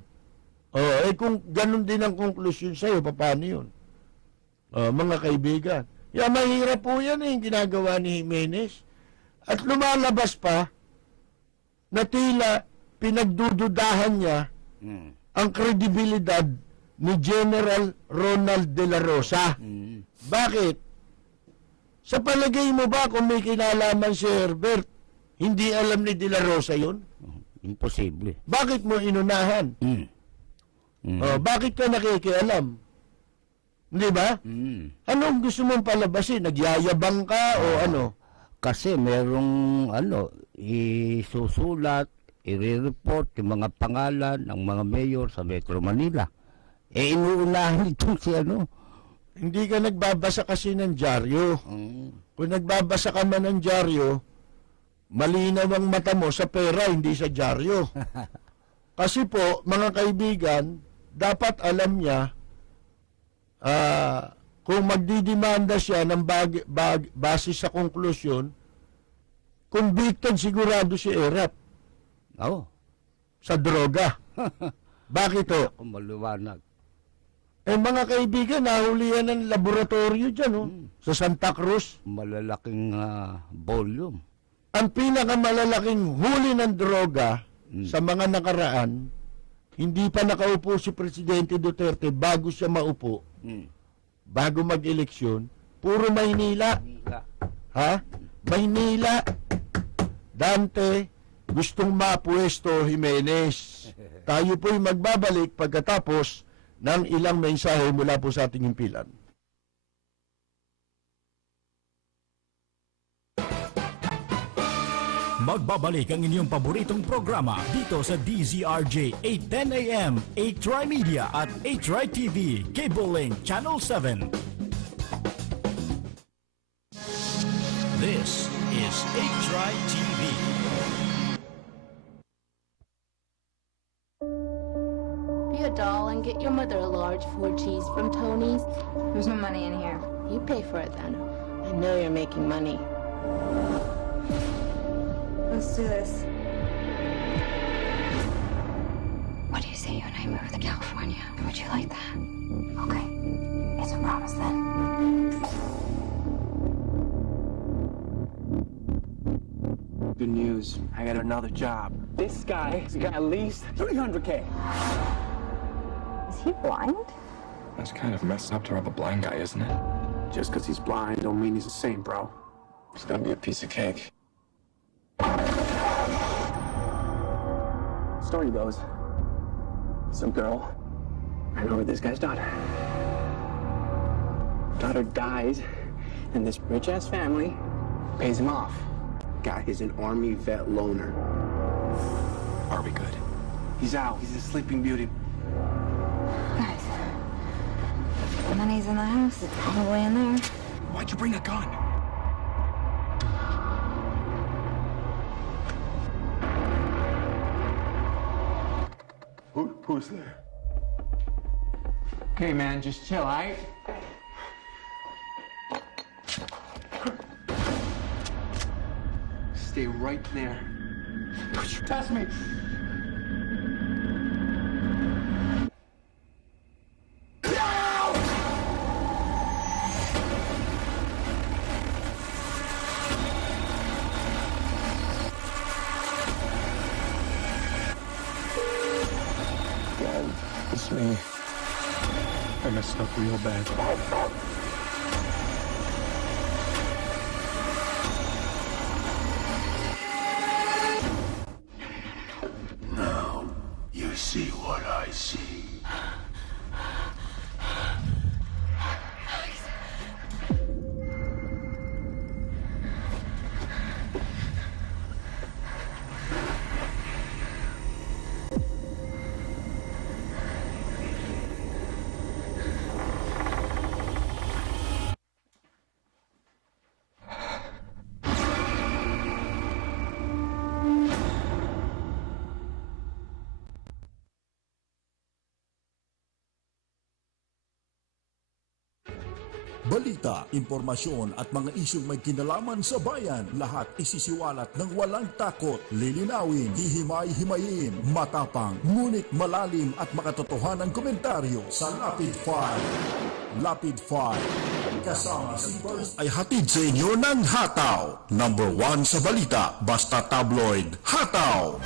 kung ganun din ang konklusyon sa'yo, paano yun? Mga kaibigan. Mahirap po yan yung ginagawa ni Jimenez. At lumalabas pa na tila pinagdududahan niya ang kredibilidad ni General Ronald De La Rosa. Bakit? Sa palagay mo ba kung may kinalaman si Herbert, hindi alam ni De La Rosa yun? Imposible. Bakit mo inunahan? Bakit ka nakikialam? Hindi ba? Anong gusto mong palabasin? Nagyayabang ka o ano? Kasi merong isusulat, i-report yung mga pangalan ng mga mayor sa Metro Manila. Inuunahan itong si Hindi ka nagbabasa kasi ng dyaryo. Kung nagbabasa ka man ng dyaryo, malinaw ang mata mo sa pera, hindi sa dyaryo. Kasi po, mga kaibigan, dapat alam niya, kung magdidemanda siya ng base sa konklusyon, convicted sigurado si Erap. Sa droga. Bakit to? Maliwanag. Mga kaibigan, nahulihan ng laboratorio dyan, sa Santa Cruz. Malalaking volume. Ang pinakamalalaking huli ng droga sa mga nakaraan, hindi pa nakaupo si Presidente Duterte bago siya maupo, bago mag-eleksyon, puro Maynila. Maynila. Dante, gustong mapuesto Jimenez. Tayo po'y magbabalik pagkatapos ng ilang mensahe mula po sa ating himpilan. Magbabalik ang inyong paboritong programa dito sa DZRJ 810 AM, 8 Media at 8 TV, Cable Link Channel 7. This is 8 TV. Be a doll and get your mother a large 4 cheese from Tony's. There's no money in here. You pay for it then. I know you're making money. Let's do this. What do you say you and I move to California? Would you like that? Okay. It's a promise then. Good news. I got another job. This guy's got at least $300K. Is he blind? That's kind of messed up to rob a blind guy, isn't it? Just because he's blind don't mean he's the same, bro. It's gonna be a piece of cake. Story goes, some girl ran over this guy's daughter. Daughter dies, and this rich-ass family pays him off. Guy is an Army vet loner. Are we good? He's out. He's a sleeping beauty. Guys, the money's in the house. It's probably in there. Why'd you bring a gun? Who's there? Okay, man, just chill, alright? Stay right there. Trust me. It's me. I messed up real bad. Now you see what I see. Balita, impormasyon at mga isyong may kinalaman sa bayan, lahat isisiwalat ng walang takot, lilinawin, hihimay-himayin, matapang, ngunit malalim at makatotohanang komentaryo sa Lapid 5. Lapid 5. Kasama si Burns ay hatid sa inyo ng Hataw. Number 1 sa balita, basta tabloid, Hataw!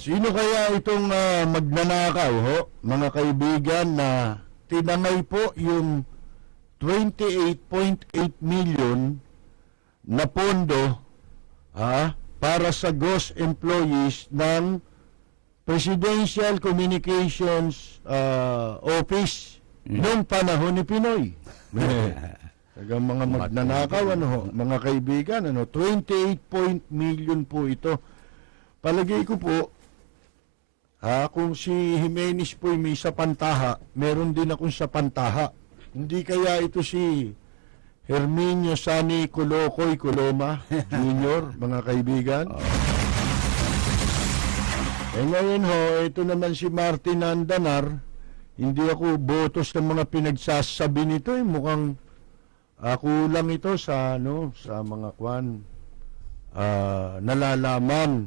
Sino kaya itong magnanakaw, ho? Mga kaibigan, na tinangay po yung 28.8 million na pondo para sa ghost employees ng Presidential Communications Office noong panahon ni Pinoy. Tagang mga magnanakaw, ano ho? Mga kaibigan, 28 million po ito. Palagay ko po, kung si Jimenez po may sa Pantaha, meron din akong sa Pantaha. Hindi kaya ito si Herminio Sani Colocoy Coloma Jr., mga kaibigan? Ngayon ho, ito naman si Martin Andanar. Hindi ako botos ng mga pinagsasabi nito. Mukhang kulang ito sa, sa mga nalalaman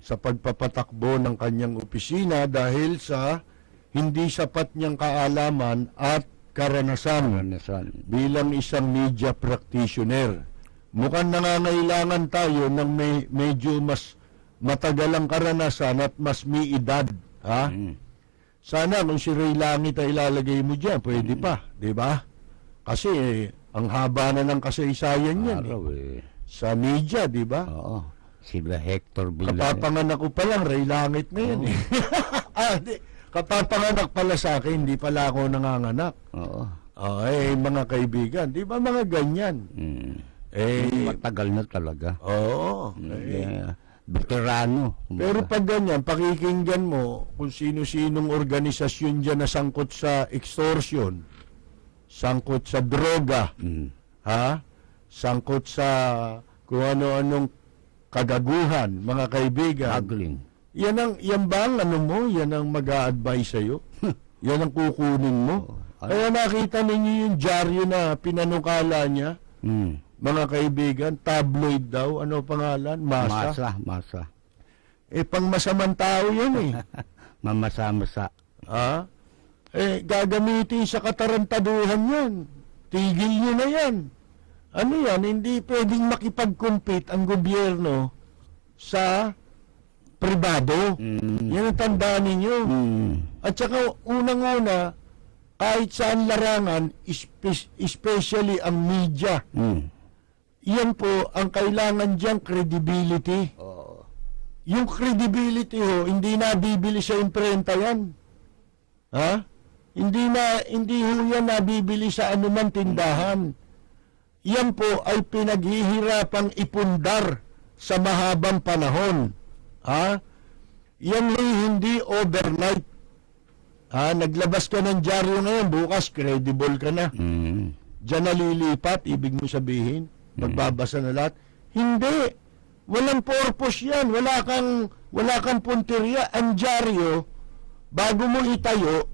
sa pagpapatakbo ng kanyang opisina dahil sa hindi sapat niyang kaalaman at karanasan bilang isang media practitioner. Mukhang nangangailangan tayo ng medyo mas matagal ang karanasan at mas may edad. Sana kung si Ray Langit ay ilalagay mo dyan, pwede pa, di ba? Kasi ang haba na ng kasaysayan yan. Sa media, di ba? Oo. Sila Hector Villar. Kapapanganak ko pa lang, Ray Langit na yan. Kapapanganak pala sa akin, hindi pala ako nanganganak. Oo. Mga kaibigan, di ba mga ganyan? Matagal na talaga. Oo. Veterano. Pero pag ganyan, pakikinggan mo kung sino-sinong organisasyon dyan na sangkot sa extortion, sangkot sa droga, sangkot sa kung ano-anong kagaguhan, mga kaibigan. Haggling. Yan ba ang yan ang mag-a-advise sa'yo? Yan ang kukunin mo? Kaya nakita ninyo yung dyaryo na pinanukala niya. mga kaibigan, tabloid daw. Ano pangalan? Masa. Pang masamang tao yun eh. Mamasa-masa. Gagamitin sa katarantaduhan yan. Tigil nyo na yan. Ano yan? Hindi pwedeng makipag-compete ang gobyerno sa pribado. Yan ang tandaan ninyo. At saka, unang-una, kahit saan larangan, especially ang media, yan po, ang kailangan dyan, credibility. Yung credibility hindi nabibili sa imprenta yan. Hindi ho yan nabibili sa anumang tindahan. Yan po ay pinaghihirapang ipundar sa mahabang panahon. Yan ay hindi overnight. Naglabas ka ng dyaryo ngayon, bukas credible ka na. Diyan nalilipat, ibig mo sabihin, magbabasa na lahat. Hindi. Walang purpose yan. Wala kang punteriya. Ang dyaryo, bago mo itayo,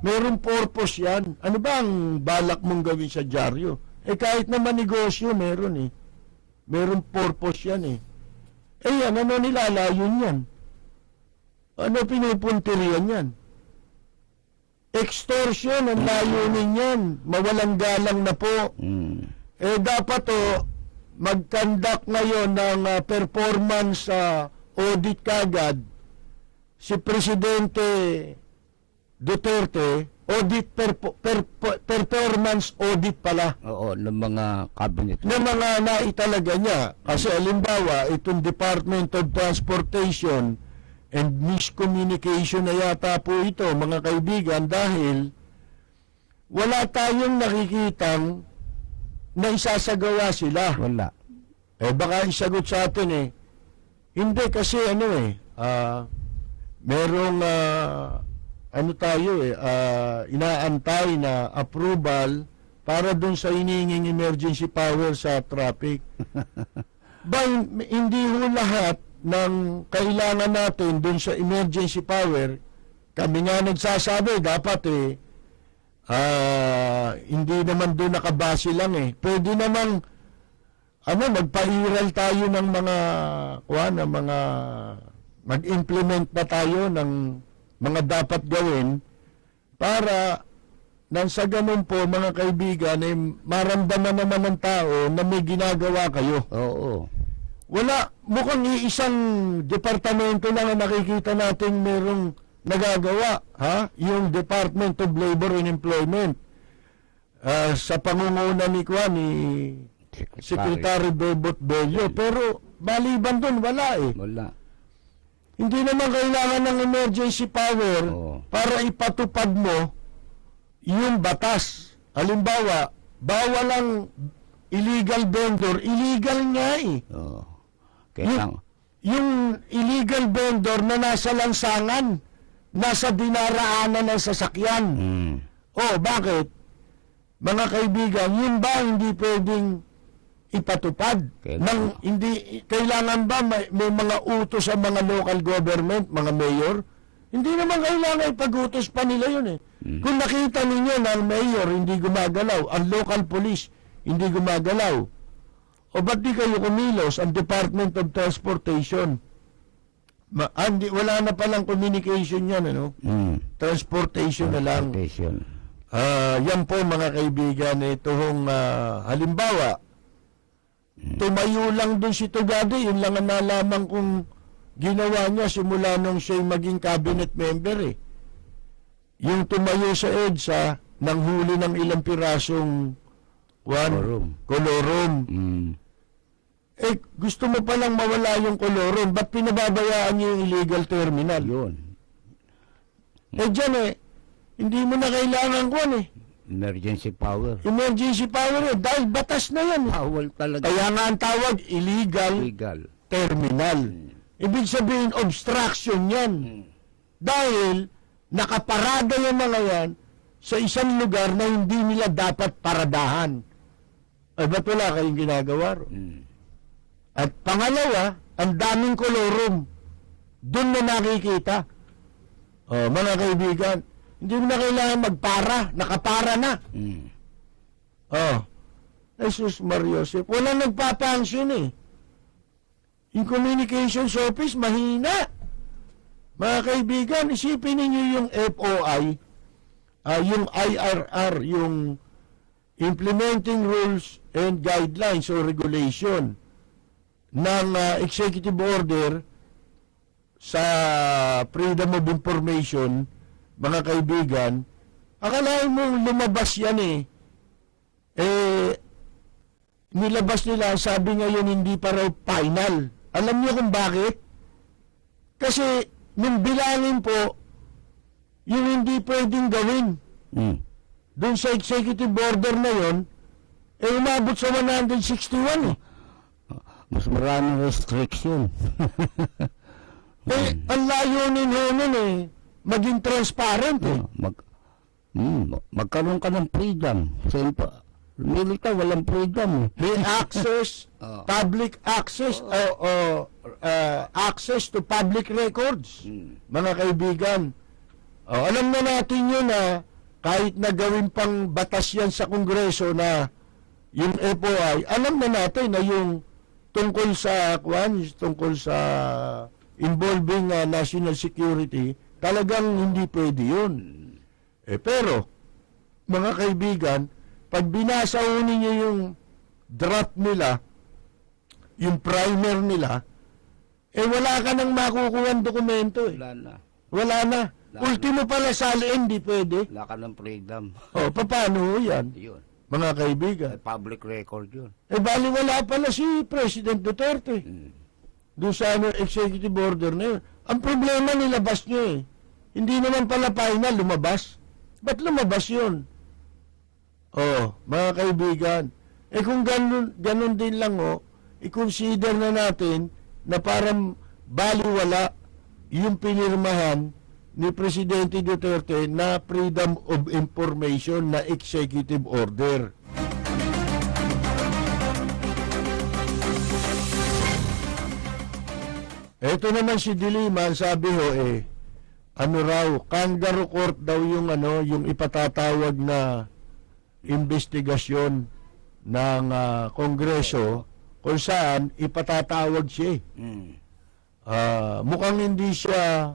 merong purpose yan. Ano ba ang balak mong gawin sa dyaryo? Kahit naman negosyo, meron eh. Merong purpose yan eh. Yan, ano nilalayon yan? Ano pinupunteriyan yan? Extortion ang layunin yan. Mawalang galang na po. Dapat mag-conduct ngayon ng performance audit kagad si Presidente Duterte, performance audit pala. Oo, ng mga cabinet. Ng mga naitalaga niya. Kasi alimbawa, itong Department of Transportation and miscommunication na yata po ito, mga kaibigan, dahil wala tayong nakikitang na isasagawa sila. Wala. Baka isagot sa atin hindi kasi merong inaantay na approval para dun sa hinihinging emergency power sa traffic. Hindi ho lahat ng kailangan natin dun sa emergency power. Kami nga nagsasabi, dapat hindi naman doon nakabase lang Pwede namang magpa-iral tayo ng mag-implement na tayo ng mga dapat gawin para nang sa ganun po, mga kaibigan, maramdaman naman ng tao na may ginagawa kayo. Oo. Wala, mukhang iisang departamento lang na nakikita natin merong nagagawa, yung Department of Labor and Employment. Sa pangunguna ni Secretary Bebot Bello. Pero maliban doon, wala Wala. Hindi naman kailangan ng emergency power para ipatupad mo yung batas. Halimbawa, bawal ang illegal vendor. Illegal nga yung illegal vendor na nasa lansangan, nasa dinaraanan ng sasakyan. Bakit? Mga kaibigan, yun ba hindi pwedeng ipatupad? Kailangan ba may mga utos sa mga local government, mga mayor? Hindi naman kailangan ipag-utos pa nila yun Kung nakita ninyo na ang mayor hindi gumagalaw, ang local police hindi gumagalaw, ba't di kayo kumilos ang Department of Transportation? Wala na palang communication yan, Transportation na lang. Yan po, mga kaibigan, itong halimbawa, tumayo lang dun si Tugade, yun lang ang nalaman kong ginawa niya simula nung siya'y maging cabinet member Yung tumayo sa EDSA, nang huli ng ilang pirasong kolorum. Gusto mo palang mawala yung kolorum, ba't pinababayaan niyo yung illegal terminal? Yun. Diyan hindi mo na kailangan Emergency power. Emergency power dahil batas na yan. Bawal talaga. Kaya nga ang tawag, illegal terminal. Ibig sabihin, obstruction yan. Dahil nakaparada yung mga yan sa isang lugar na hindi nila dapat paradahan. Ba't wala kayong ginagawa? At pangalawa, ang daming kolorum. Doon na nakikita. Mga kaibigan, hindi mo na kailangan magpara. Nakapara na. Jesus Mariosep. Walang nagpapansin eh. Yung communications office, mahina. Mga kaibigan, isipin ninyo yung FOI, yung IRR, yung Implementing Rules and Guidelines or Regulation ng Executive Order sa Freedom of Information, mga kaibigan, akalain mo lumabas yan eh. Nilabas nila, sabi ngayon hindi pa raw final. Alam niyo kung bakit? Kasi nung bilangin po, yung hindi pwedeng gawin. Doon sa executive order na yon, umabot sa 161 eh. Mas maraming restriction. Ang layunin nun eh, maging transparent eh. Magkaroon ka ng freedom. Siyempre, militar, walang freedom eh. May access, public access, access to public records. Mga kaibigan, alam na natin yun na kahit na gawin pang batas yan sa Kongreso na yung FOI, alam na natin na yung tungkol sa involving national security, talagang hindi pwede yun. Pero, mga kaibigan, pag binasa ninyo yung draft nila, yung primer nila, wala ka nang makukuha ng dokumento eh. Wala na. Ultimo pala sa hindi pwede. Wala ka ng freedom. Paano yan? Yun. Mga kaibigan. Public record yun. Bali wala pala si President Duterte. Doon sa executive order na yun. Ang problema nilabas nyo eh. Hindi naman pala final lumabas. Ba't lumabas yun? Mga kaibigan. Kung ganun din lang i-consider na natin na parang baliwala yung pinirmahan ni Presidente Duterte na Freedom of Information na executive order. Ito naman si Diliman, sabi kangaroo court daw yung ipatatawag na investigasyon ng Kongreso kung saan ipatatawag siya. Mukhang hindi siya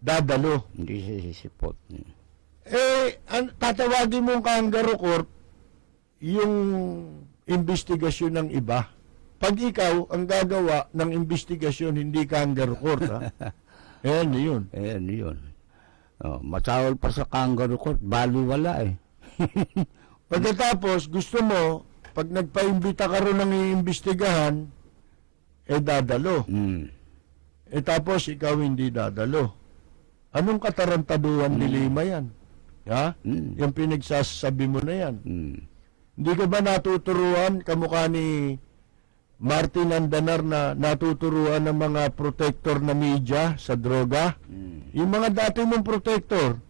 dadalo. Hindi siya sisipot. Tatawagin mong kangaroo court yung investigasyon ng iba. Pag ikaw ang gagawa ng investigasyon, hindi kangaroo court, ha? Ayan yun. Matawal pa sa kangaroo court, baliwala eh. Pagkatapos, gusto mo, pag nagpaimbita ka rin ng iimbestigahan, dadalo. Tapos, ikaw hindi dadalo. Anong katarantaduhan ni Lima yan? Ha? Yung pinagsasabi mo na yan. Hindi ka ba natuturuan, kamukha ni Martin Andanar na natuturuan ng mga protector na media sa droga? Yung mga dati mong protector,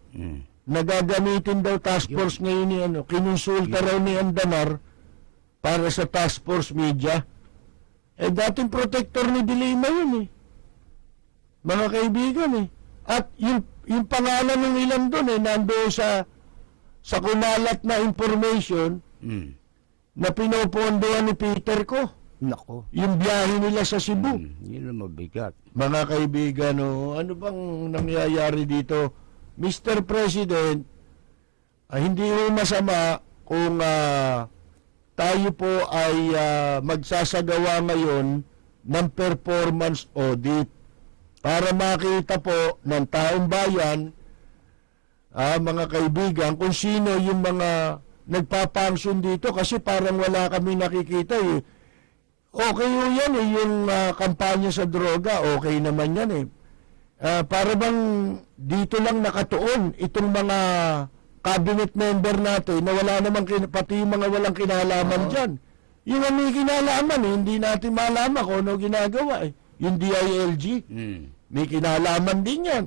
nagagamitin daw task force ngayon ni kinonsulta raw ni Andanar para sa task force media. Dating protector ni Dilima yun eh. Mga kaibigan eh. At yung pangalan ng ilan doon nandoon sa kumalat na information na pinopondohan ni Peter ko. Nako. Yung biyahe nila sa Cebu. Yun ang mabigat. Mga kaibigan, ano bang nangyayari dito? Mr. President, hindi masama kung tayo po ay magsasagawa ngayon ng performance audit para makita po ng taong bayan, mga kaibigan, kung sino yung mga nagpapangsyon dito kasi parang wala kami nakikita eh. Okay yan yung kampanya sa droga, okay naman yan eh. Para bang dito lang nakatuon itong mga cabinet member natin na wala namang pati yung mga walang kinalaman dyan. Yung may kinalaman hindi natin malaman kung ano ginagawa eh. Yung DILG, may kinalaman din yan.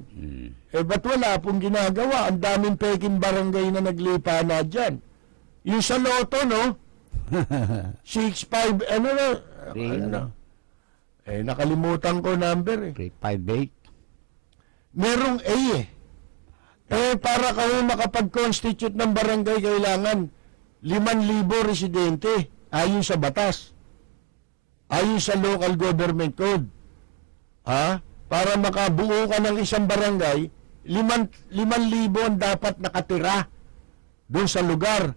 Ba't wala pong ginagawa? Ang daming peking barangay na naglipa na dyan. Yung sa loto, 6-5, nakalimutan ko number 358. Merong A para kayo makapag-constitute ng barangay, kailangan 5,000 residente. ayon sa batas, ayon sa local government code. Para makabuo ka ng isang barangay, 5,000 ang dapat nakatira doon sa lugar.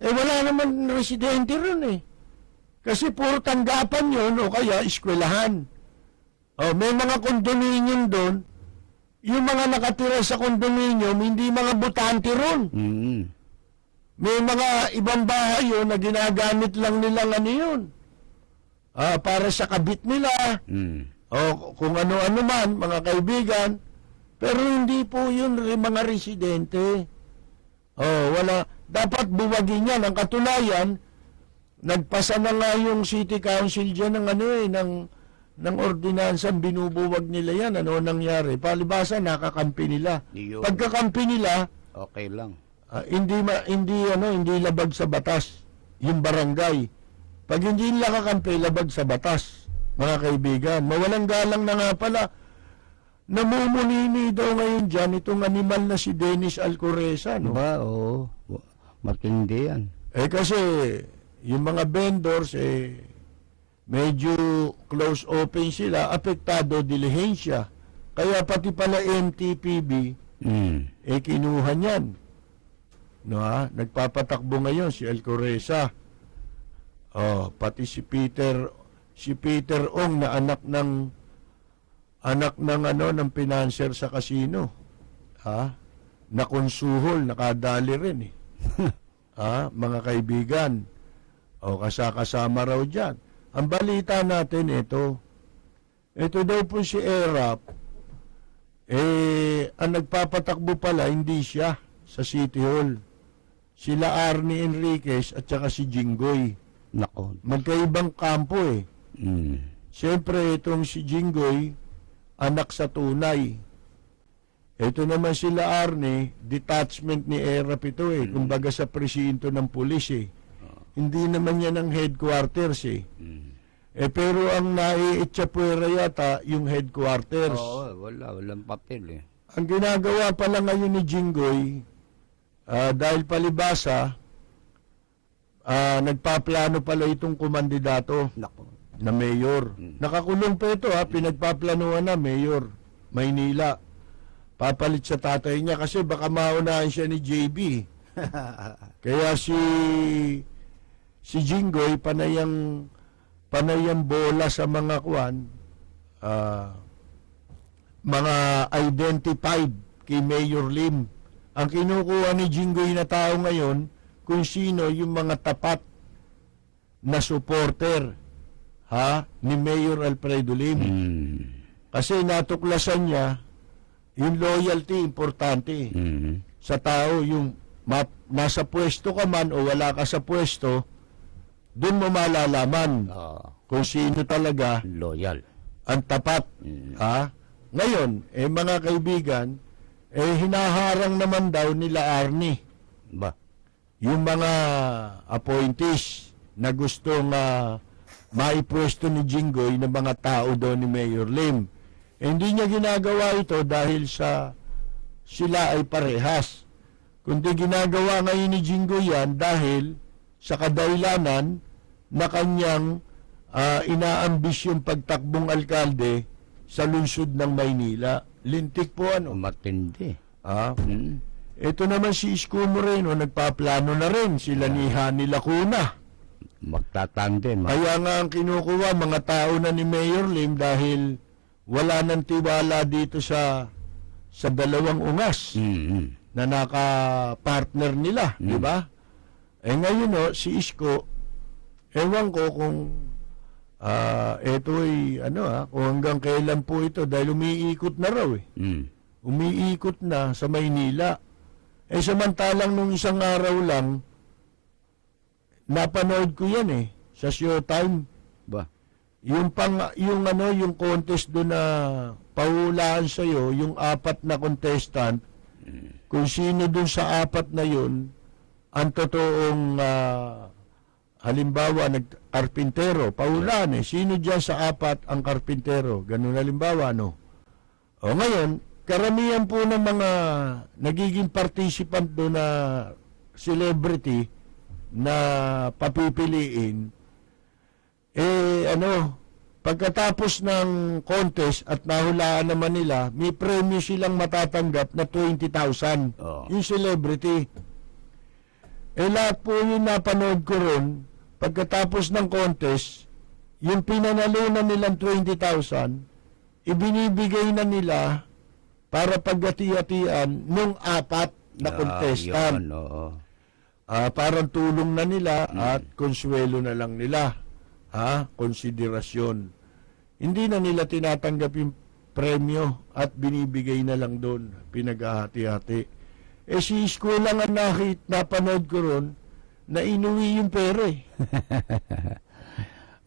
Wala naman residente ron Kasi puro tanggapan yun o kaya eskwelahan. May mga kondominium doon, yung mga nakatira sa kondominium, hindi mga butante ron. May mga ibang bahay yun na ginagamit lang nilang yun. Para sa kabit nila, o kung ano-ano man, mga kaibigan, pero hindi po yun mga residente. Wala. Dapat buwagin yan. Ang katunayan, nagpasa na nga yung City Council dyan ng ordinansang binubuwag nila yan. Ano nangyari? Palibasa, nakakampi nila. Pagkakampi nila, okay lang. Hindi labag sa batas yung barangay. Pag hindi nakakampi, labag sa batas, mga kaibigan. Mawalang galang na nga pala. Namumunini daw ngayon dyan itong animal na si Dennis Alcoreza, no? Oo. Matindi yan. Kasi yung mga vendors, medyo close open sila, apektado dilihensya. Kaya pati pala MTPB, kinuha niyan. No, nagpapatakbo ngayon si Alcoreza. Pati si Peter Ong na anak ng financer sa casino. Nakonsuhol, nakadali rin mga kaibigan. Kasama raw dyan. Ang balita natin ito daw po si Erap, ang nagpapatakbo pala, hindi siya sa City Hall. Sila Arnie Enriquez at saka si Jinggoy. Nako. Magkaibang kampo Siyempre, itong si Jinggoy, anak sa tunay. Ito naman sila Arnie, detachment ni Erap ito kumbaga sa presinto ng pulis Hindi naman yan ang headquarters pero ang naiitsapuera yata yung headquarters. Walang papel Ang ginagawa pala ngayon ni Jinggoy, dahil palibasa, nagpaplano pala itong kumandidato na mayor. Nakakulong pa ito pinagpaplanuhan na mayor, Maynila. Papalit sa tatay niya kasi baka maunahan siya ni JB. Kaya si Jinggoy panayang bola sa mga mga identified kay Mayor Lim. Ang kinukuha ni Jinggoy na tao ngayon kung sino yung mga tapat na supporter ni Mayor Alfredo Lim. Kasi natuklasan niya yung loyalty importante sa tao, yung nasa pwesto ka man o wala ka sa pwesto, doon mo malalaman kung sino talaga loyal, ang tapat. Ngayon, mga kaibigan, hinaharang naman daw nila Arnie yung mga appointees na gustong maipwesto ni Jinggoy ng mga tao daw ni Mayor Lim. Hindi niya ginagawa ito dahil sila ay parehas. Kundi ginagawa ngayon ni Jinggoy yan dahil sa kadahilanan na kanyang inaambisyon pagtakbong alkalde sa lungsod ng Maynila. Lintik po matindi. Ito naman si Isko Moreno, nagpaplano na rin sila ni Hani Lacuna. Magtatandem. Kaya nga ang kinukuha mga tao na ni Mayor Lim dahil wala nang tiwala dito sa dalawang ungas na naka-partner nila, di ba? Ngayon si Isko, ewan ko kung ito'y kung hanggang kailan po ito dahil umiikot na raw umiikot na sa Maynila. Samantalang nung isang araw lang napanood ko yan sa Showtime yung contest doon na pahulaan sa iyo yung 4 na contestant, kung sino doon sa 4 na yun ang totoong halimbawa karpintero, pahulaan sino diyan sa 4 ang karpintero, ganun halimbawa ngayon karamihan po ng mga nagiging participant doon na celebrity na papipiliin, pagkatapos ng contest at nahulaan naman nila, may premyo silang matatanggap na 20,000. Yung celebrity. Lahat po yung napanood ko ron, pagkatapos ng contest, yung pinanalunan nilang 20,000, ibinibigay na nila para paghati-hatian nung 4 na contestant. Parang tulong na nila at konsuelo na lang nila. Konsiderasyon. Hindi na nila tinatanggap yung premyo at binibigay na lang doon, pinaghahati-hati. Si Isko lang ang napanood ko ron na inuwi yung pera eh.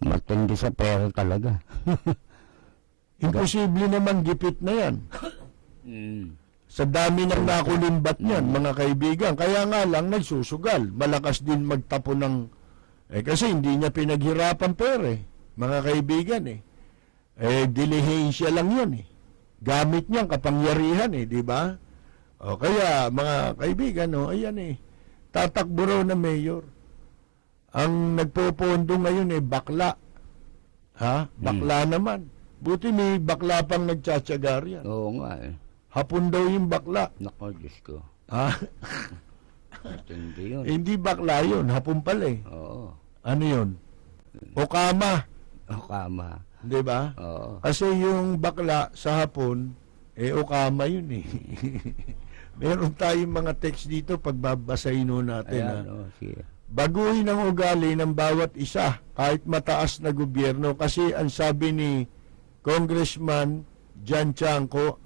Matindi sa pera talaga. Imposible naman gipit na yan. Sa dami ng nakulimbat niyan, mga kaibigan. Kaya nga lang nagsusugal. Malakas din magtapo ng... kasi hindi niya pinaghirapan pera eh. Mga kaibigan eh. Dilihensya lang yun eh. Gamit niyang kapangyarihan eh, di ba? Kaya mga kaibigan, ayan eh. Tatakbo raw na mayor. Ang nagpopondo ngayon eh, bakla. Bakla naman. Buti may bakla pang nagtsatsagar yan. Oo nga eh. Hapon daw yung bakla. Nako, Diyos ko. Matindi yun. Hindi bakla yun, hapon pala eh. Oo. Ano yun? Okama. Okama. Di ba? Oo. Kasi yung bakla sa hapon, okama yun eh. Meron tayong mga text dito, pagbabasahin natin. Ayan, sige. Baguhin ang ugali ng bawat isa, kahit mataas na gobyerno. Kasi ang sabi ni Congressman Jan Chanco,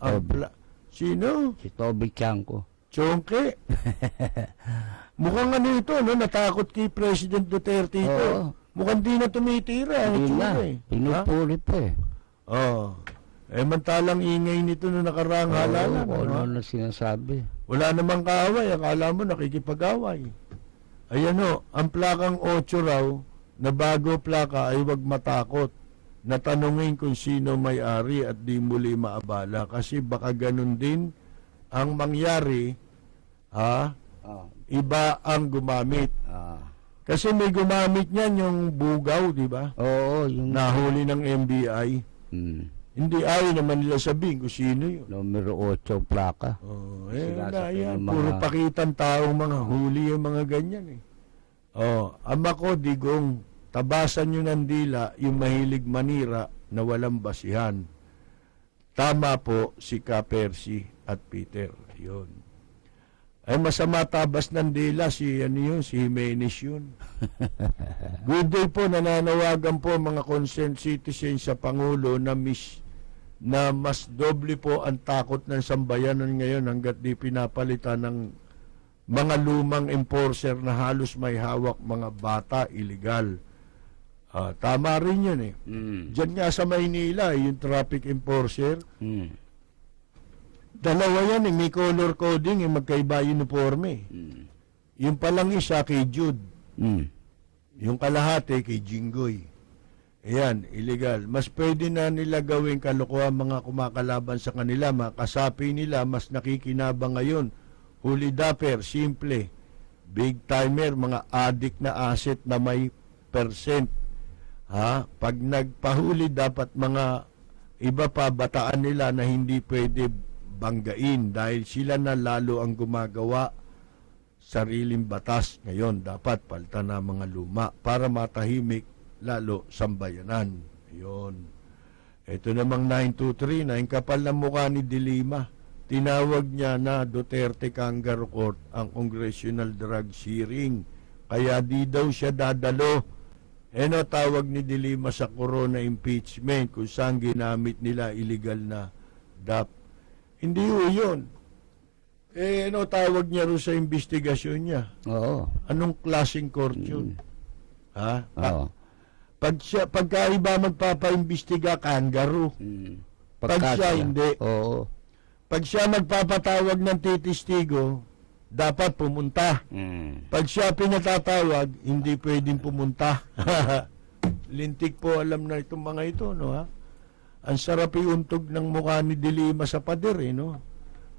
sino? Si Toby Chanco. Chongke. Mukhang ito, natakot kay President Duterte ito. Mukhang di na tumitira. Hindi na. Pinupuli pa eh. Mantalang ingay nito na nakaraang halalan. Ano na sinasabi? Wala namang kaaway. Akala mo nakikipag-away. Ayan ang plakang 8 raw na bago plaka ay wag matakot. Natanungin kung sino may-ari at di muli maabala. Kasi baka ganun din ang mangyari, iba ang gumamit. Kasi may gumamit niyan yung bugaw, di ba? Oo. Yung... Nahuli ng NBI. Hindi ayaw naman nila sabihin kung sino yun. Numero 8 plaka. Puro pakitang taong mga huli yung mga ganyan eh. Ama ko, digong, tabasan nyo ng dila yung mahilig manira na walang basihan. Tama po si Percy at Peter. Yun. Ay masama tabas ng dila si Jimenez yun. Good day po, nananawagan po mga concerned citizens sa Pangulo na mas doble po ang takot ng sambayanan ngayon hanggat di pinapalitan ng mga lumang enforcer na halos may hawak mga bata illegal. Tama rin yun eh. Diyan nga sa Maynila, yung traffic enforcer, dalawa yan eh, may color coding, magkaiba uniforme. Yung palang isa kay Jude. Yung kalahati kay Jinggoy. Ayan, illegal. Mas pwede na nila gawing kalokohan mga kumakalaban sa kanila, mga kasapi nila, mas nakikinabang ngayon. Huli dapper, simple. Big timer, mga addict na asset na may percent. Pag nagpahuli, dapat mga iba pa bataan nila na hindi pwede banggain dahil sila na lalo ang gumagawa sariling batas. Ngayon, dapat palitan na mga luma para matahimik lalo sambayanan. Yun. Ito namang 923 na yung kapal na mukha ni Dilima. Tinawag niya na Duterte Kangaroo Court ang Congressional Drug Hearing. Kaya di daw siya dadalo. Tawag ni Dilima sa corona impeachment kung saan ginamit nila illegal na DAP. Hindi yun. Tawag niya rin sa investigasyon niya. Oo. Anong klaseng court yun? Pagka iba magpapaimbestiga, kangaroo. Pag siya, hindi. Oo. Pag siya magpapatawag ng titistigo, dapat pumunta. Pag siya pinatatawag, hindi pwedeng pumunta. Lintik po, alam na itong mga ito, Ang sarap iuntog ng mukha ni Dilima sa pader,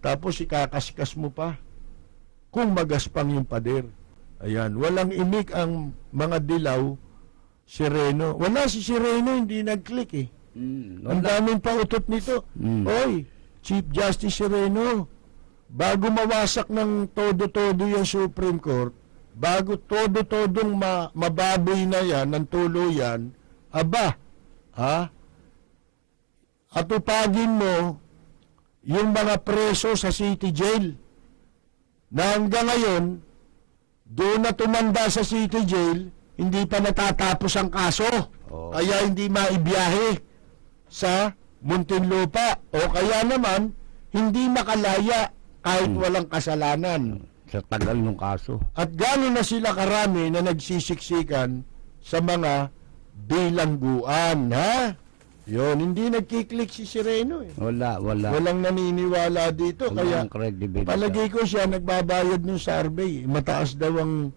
Tapos ikakaskas mo pa. Kung magaspang yung pader. Ayan, walang imik ang mga dilaw, Sireno. Wala si Sireno, hindi nag-click eh. Ang daming pautot nito. Oy, Chief Justice Sireno, bago mawasak ng todo-todo yung Supreme Court, bago todo-todong mababoy na yan, ng tuluyan, aba, atupagin mo yung mga preso sa City Jail na hanggang ngayon, doon na tumanda sa City Jail, hindi pa natatapos ang kaso. Kaya hindi maibiyahe sa Muntinlupa. O kaya naman, hindi makalaya kahit walang kasalanan. Sa tagal ng kaso. At gano'n na sila karami na nagsisiksikan sa mga bilangguan, ha? Yun, hindi nagkiklik si Sireno eh. Wala. Walang naniniwala dito. Walang Kaya credibility. palagay ko siya nagbabayad ng survey. Mataas daw ang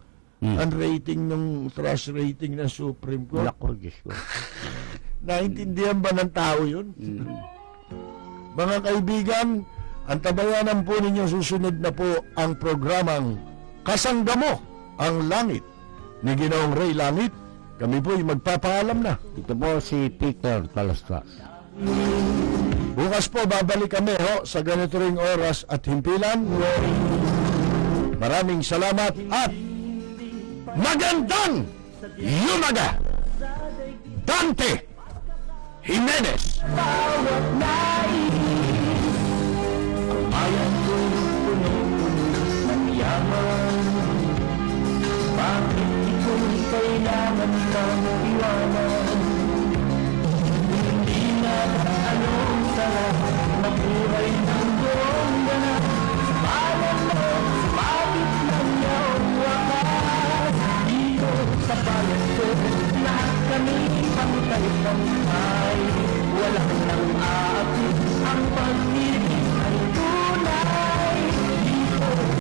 rating ng trust rating ng Supreme Court. Naku, Diyos ko. Naintindihan ba ng tao yun? Mga kaibigan, antabayanan po ninyo, susunod na po ang programang Kasanggamo ang Langit ni Ginoong Ray Langit. Kami po'y magpapaalam na. Ito po si Peter Talastas. Bukas po babalik kami sa ganito ring oras at himpilan. Maraming salamat at magandang yumaga! Dante Jimenez. Bawat nais, ang bayan ko'y puno-puno ng yaman. Bakit ito'y kailangan kang iwanan? Hindi na anong sarap mabuhay ng buong ganap. Bayan mo, sumabit ng iyong wakas. Dito sa bayan ko, lahat kami pantay-pantay. Walang nang aapit ang pag